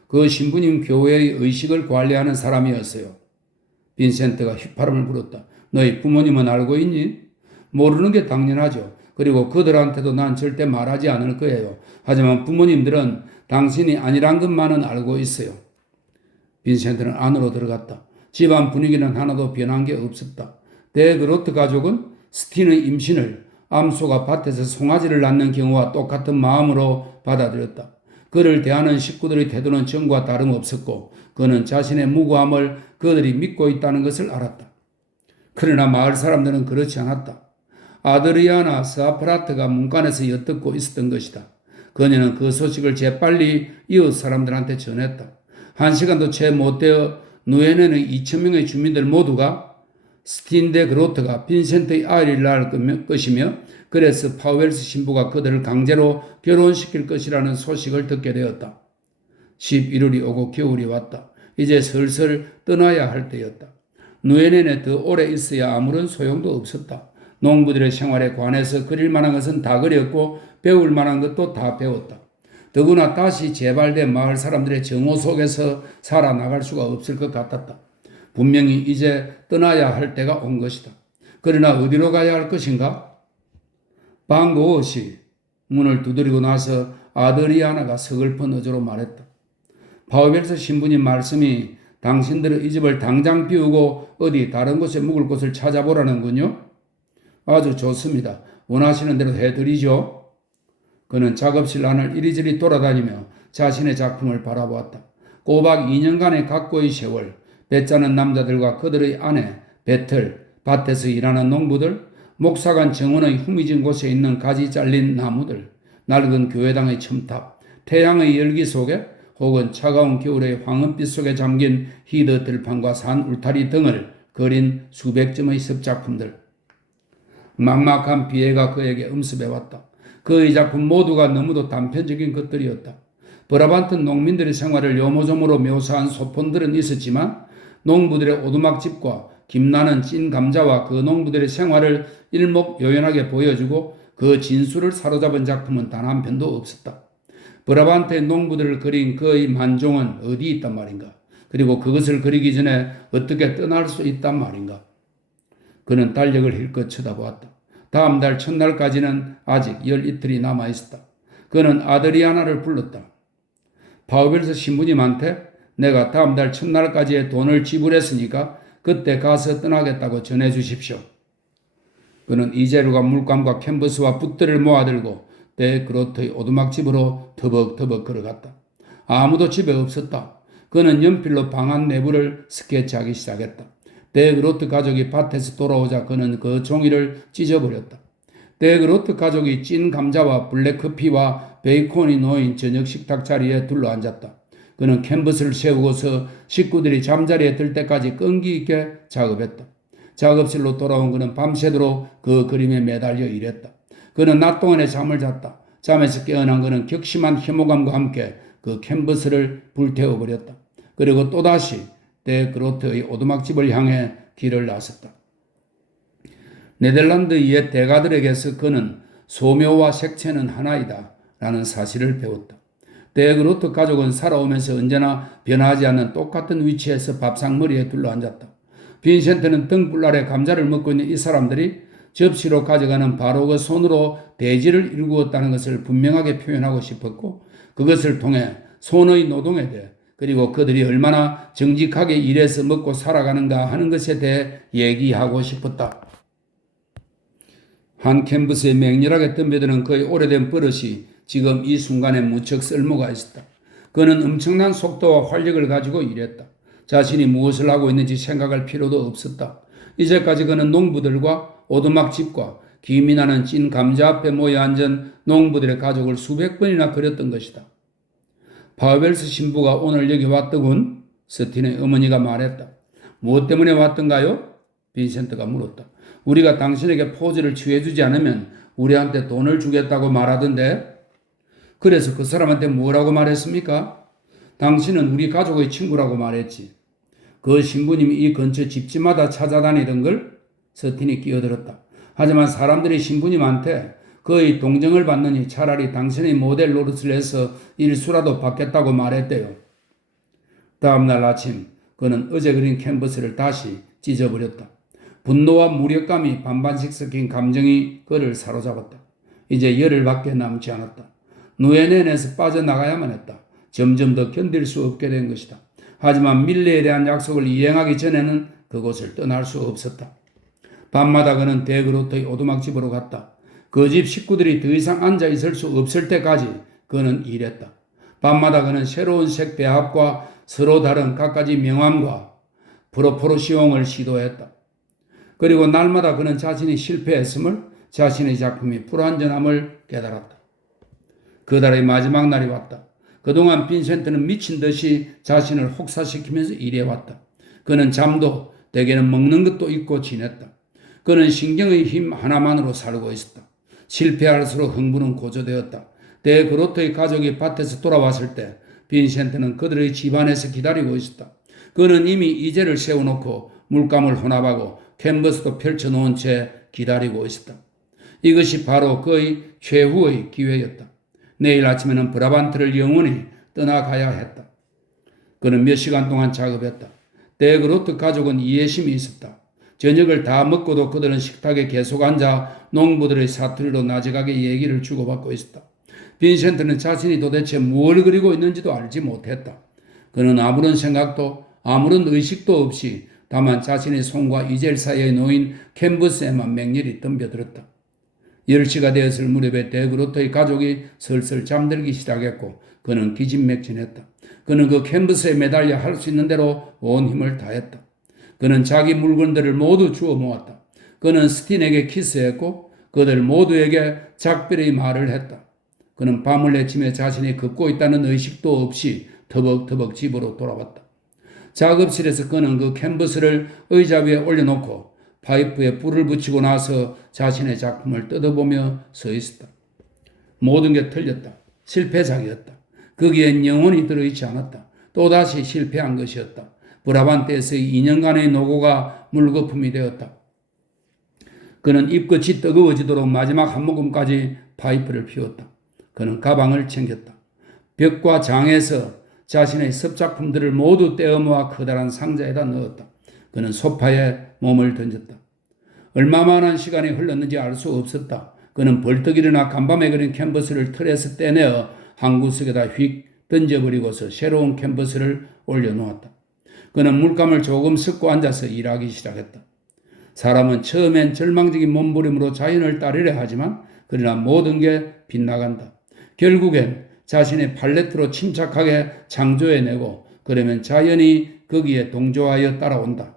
그 신부님 교회의 의식을 관리하는 사람이었어요. 빈센트가 휘파람을 불었다. 너희 부모님은 알고 있니? 모르는 게 당연하죠. 그리고 그들한테도 난 절대 말하지 않을 거예요. 하지만 부모님들은 당신이 아니란 것만은 알고 있어요. 빈센트는 안으로 들어갔다. 집안 분위기는 하나도 변한 게 없었다. 데그로트 가족은 스틴의 임신을 암소가 밭에서 송아지를 낳는 경우와 똑같은 마음으로 받아들였다. 그를 대하는 식구들의 태도는 전과 다름없었고 그는 자신의 무고함을 그들이 믿고 있다는 것을 알았다. 그러나 마을 사람들은 그렇지 않았다. 아드리아나 스아프라트가 문간에서 엿듣고 있었던 것이다. 그녀는 그 소식을 재빨리 이웃 사람들한테 전했다. 1시간도 채 못되어 누에네의 2,000명의 주민들 모두가 스틴데 그로트가 빈센트의 아이를 낳을 것이며 그래서 파우엘스 신부가 그들을 강제로 결혼시킬 것이라는 소식을 듣게 되었다. 11월이 오고 겨울이 왔다. 이제 슬슬 떠나야 할 때였다. 누에넨에 더 오래 있어야 아무런 소용도 없었다. 농부들의 생활에 관해서 그릴 만한 것은 다 그렸고 배울 만한 것도 다 배웠다. 더구나 다시 재발된 마을 사람들의 정오 속에서 살아나갈 수가 없을 것 같았다. 분명히 이제 떠나야 할 때가 온 것이다. 그러나 어디로 가야 할 것인가? 방고엇이 문을 두드리고 나서 아드리아나가 서글픈 어조로 말했다. 파우벨스 신부님 말씀이 당신들은 이 집을 당장 비우고 어디 다른 곳에 묵을 곳을 찾아보라는군요. 아주 좋습니다. 원하시는 대로 해드리죠. 그는 작업실 안을 이리저리 돌아다니며 자신의 작품을 바라보았다. 꼬박 2년간의 각고의 세월, 배짜는 남자들과 그들의 아내, 배틀, 밭에서 일하는 농부들, 목사관 정원의 후미진 곳에 있는 가지 잘린 나무들, 낡은 교회당의 첨탑, 태양의 열기 속에 혹은 차가운 겨울의 황금빛 속에 잠긴 히드 들판과 산 울타리 등을 그린 수백 점의 습작품들. 막막한 비애가 그에게 음습해왔다. 그의 작품 모두가 너무도 단편적인 것들이었다. 브라반트 농민들의 생활을 요모조모로 묘사한 소폰들은 있었지만 농부들의 오두막집과 김나는 찐 감자와 그 농부들의 생활을 일목요연하게 보여주고 그 진수를 사로잡은 작품은 단 한 편도 없었다. 브라반트의 농부들을 그린 그의 만종은 어디 있단 말인가? 그리고 그것을 그리기 전에 어떻게 떠날 수 있단 말인가? 그는 달력을 힐끗 쳐다보았다. 다음 달 첫날까지는 아직 12일이 남아있었다. 그는 아드리아나를 불렀다. 파우벨스 신부님한테 내가 다음 달 첫날까지의 돈을 지불했으니까 그때 가서 떠나겠다고 전해주십시오. 그는 이재료가 물감과 캔버스와 붓들을 모아들고 데 그로트의 오두막집으로 터벅터벅 걸어갔다. 아무도 집에 없었다. 그는 연필로 방 안 내부를 스케치하기 시작했다. 데 그로트 가족이 밭에서 돌아오자 그는 그 종이를 찢어버렸다. 데 그로트 가족이 찐 감자와 블랙커피와 베이컨이 놓인 저녁 식탁 자리에 둘러앉았다. 그는 캔버스를 세우고서 식구들이 잠자리에 들 때까지 끈기 있게 작업했다. 작업실로 돌아온 그는 밤새도록 그 그림에 매달려 일했다. 그는 낮 동안에 잠을 잤다. 잠에서 깨어난 그는 격심한 혐오감과 함께 그 캔버스를 불태워버렸다. 그리고 또다시 데 그로트의 오두막집을 향해 길을 나섰다. 네덜란드의 옛 대가들에게서 그는 소묘와 색채는 하나이다 라는 사실을 배웠다. 데 그로트 가족은 살아오면서 언제나 변하지 않는 똑같은 위치에서 밥상머리에 둘러앉았다. 빈센트는 등불 아래 감자를 먹고 있는 이 사람들이 접시로 가져가는 바로 그 손으로 대지를 일구었다는 것을 분명하게 표현하고 싶었고 그것을 통해 손의 노동에 대해 그리고 그들이 얼마나 정직하게 일해서 먹고 살아가는가 하는 것에 대해 얘기하고 싶었다. 한 캔버스에 맹렬하게 덤벼드는 그의 오래된 버릇이 지금 이 순간에 무척 쓸모가 있었다. 그는 엄청난 속도와 활력을 가지고 일했다. 자신이 무엇을 하고 있는지 생각할 필요도 없었다. 이제까지 그는 농부들과 오두막집과 김이 나는 찐 감자 앞에 모여 앉은 농부들의 가족을 수백 번이나 그렸던 것이다. 파우벨스 신부가 오늘 여기 왔더군. 스틴의 어머니가 말했다. 무엇 때문에 왔던가요? 빈센트가 물었다. 우리가 당신에게 포즈를 취해주지 않으면 우리한테 돈을 주겠다고 말하던데. 그래서 그 사람한테 뭐라고 말했습니까? 당신은 우리 가족의 친구라고 말했지. 그 신부님이 이 근처 집집마다 찾아다니던 걸 스틴이 끼어들었다. 하지만 사람들이 신부님한테 그의 동정을 받느니 차라리 당신의 모델 노릇을 해서 일수라도 받겠다고 말했대요. 다음날 아침 그는 어제 그린 캔버스를 다시 찢어버렸다. 분노와 무력감이 반반씩 섞인 감정이 그를 사로잡았다. 이제 열흘밖에 남지 않았다. 누에넨에서 빠져나가야만 했다. 점점 더 견딜 수 없게 된 것이다. 하지만 밀레에 대한 약속을 이행하기 전에는 그곳을 떠날 수 없었다. 밤마다 그는 데 그로트의 오두막집으로 갔다. 그 집 식구들이 더 이상 앉아 있을 수 없을 때까지 그는 일했다. 밤마다 그는 새로운 색 배합과 서로 다른 갖가지 명암과 프로포르시옹을 시도했다. 그리고 날마다 그는 자신이 실패했음을, 자신의 작품이 불완전함을 깨달았다. 그 달의 마지막 날이 왔다. 그동안 빈센트는 미친 듯이 자신을 혹사시키면서 일해왔다. 그는 잠도, 대개는 먹는 것도 잊고 지냈다. 그는 신경의 힘 하나만으로 살고 있었다. 실패할수록 흥분은 고조되었다. 데그로토의 가족이 밭에서 돌아왔을 때 빈센트는 그들의 집안에서 기다리고 있었다. 그는 이미 이제를 세워놓고 물감을 혼합하고 캔버스도 펼쳐놓은 채 기다리고 있었다. 이것이 바로 그의 최후의 기회였다. 내일 아침에는 브라반트를 영원히 떠나가야 했다. 그는 몇 시간 동안 작업했다. 데그로트 가족은 이해심이 있었다. 저녁을 다 먹고도 그들은 식탁에 계속 앉아 농부들의 사투리로 나직하게 얘기를 주고받고 있었다. 빈센트는 자신이 도대체 무엇을 그리고 있는지도 알지 못했다. 그는 아무런 생각도 아무런 의식도 없이 다만 자신의 손과 이젤 사이에 놓인 캔버스에만 맹렬히 덤벼들었다. 10시가 되었을 무렵에 데그로토의 가족이 슬슬 잠들기 시작했고 그는 기진맥진했다. 그는 그 캔버스에 매달려 할 수 있는 대로 온 힘을 다했다. 그는 자기 물건들을 모두 주워 모았다. 그는 스틴에게 키스했고 그들 모두에게 작별의 말을 했다. 그는 밤을 내치며 자신이 걷고 있다는 의식도 없이 터벅터벅 집으로 돌아왔다. 작업실에서 그는 그 캔버스를 의자 위에 올려놓고 파이프에 불을 붙이고 나서 자신의 작품을 뜯어보며 서 있었다. 모든 게 틀렸다. 실패작이었다. 거기엔 영혼이 들어있지 않았다. 또다시 실패한 것이었다. 브라반트에서의 2년간의 노고가 물거품이 되었다. 그는 입끝이 뜨거워지도록 마지막 한 모금까지 파이프를 피웠다. 그는 가방을 챙겼다. 벽과 장에서 자신의 섭작품들을 모두 떼어모아 커다란 상자에다 넣었다. 그는 소파에 몸을 던졌다. 얼마만한 시간이 흘렀는지 알 수 없었다. 그는 벌떡 일어나 간밤에 그린 캔버스를 틀에서 떼내어 한 구석에다 휙 던져버리고서 새로운 캔버스를 올려놓았다. 그는 물감을 조금 섞고 앉아서 일하기 시작했다. 사람은 처음엔 절망적인 몸부림으로 자연을 따르려 하지만 그러나 모든 게 빗나간다. 결국엔 자신의 팔레트로 침착하게 창조해내고 그러면 자연이 거기에 동조하여 따라온다.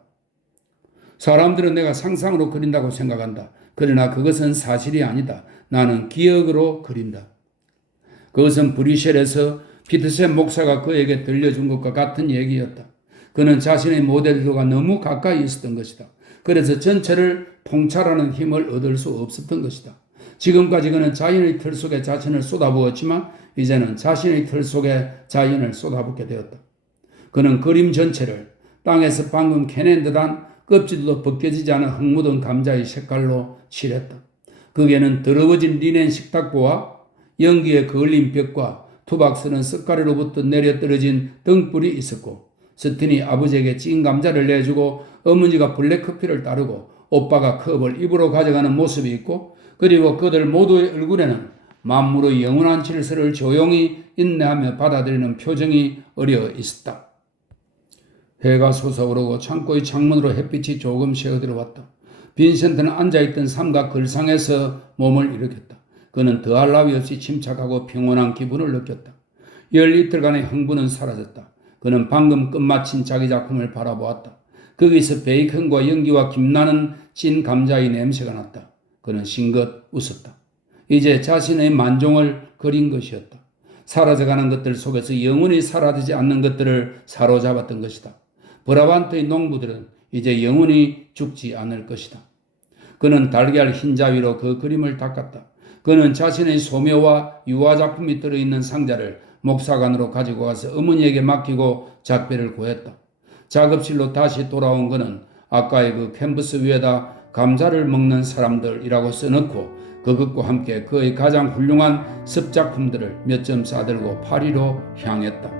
사람들은 내가 상상으로 그린다고 생각한다. 그러나 그것은 사실이 아니다. 나는 기억으로 그린다. 그것은 브뤼셀에서 피트센 목사가 그에게 들려준 것과 같은 얘기였다. 그는 자신의 모델들과 너무 가까이 있었던 것이다. 그래서 전체를 통찰하는 힘을 얻을 수 없었던 것이다. 지금까지 그는 자연의 틀 속에 자신을 쏟아부었지만 이제는 자신의 틀 속에 자연을 쏟아붓게 되었다. 그는 그림 전체를 땅에서 방금 캐낸 듯한 껍질도 벗겨지지 않은 흙 묻은 감자의 색깔로 칠했다. 거기에는 더러워진 리넨 식탁보와 연기에 그을린 벽과 투박스는 쓱가리로부터 내려떨어진 등불이 있었고 스틴이 아버지에게 찐 감자를 내주고 어머니가 블랙커피를 따르고 오빠가 컵을 입으로 가져가는 모습이 있고 그리고 그들 모두의 얼굴에는 만물의 영원한 질서를 조용히 인내하며 받아들이는 표정이 어려 있었다. 해가 솟아오르고 창고의 창문으로 햇빛이 조금 새어들어왔다. 빈센트는 앉아있던 삼각 걸상에서 몸을 일으켰다. 그는 더할 나위 없이 침착하고 평온한 기분을 느꼈다. 열 이틀간의 흥분은 사라졌다. 그는 방금 끝마친 자기 작품을 바라보았다. 거기서 베이컨과 연기와 김나는 찐 감자의 냄새가 났다. 그는 싱긋 웃었다. 이제 자신의 만종을 그린 것이었다. 사라져가는 것들 속에서 영원히 사라지지 않는 것들을 사로잡았던 것이다. 브라반트의 농부들은 이제 영원히 죽지 않을 것이다. 그는 달걀 흰자위로 그 그림을 닦았다. 그는 자신의 소묘와 유화작품이 들어있는 상자를 목사관으로 가지고 가서 어머니에게 맡기고 작별을 구했다. 작업실로 다시 돌아온 그는 아까의 그 캔버스 위에다 감자를 먹는 사람들이라고 써놓고 그것과 함께 그의 가장 훌륭한 습작품들을 몇 점 싸들고 파리로 향했다.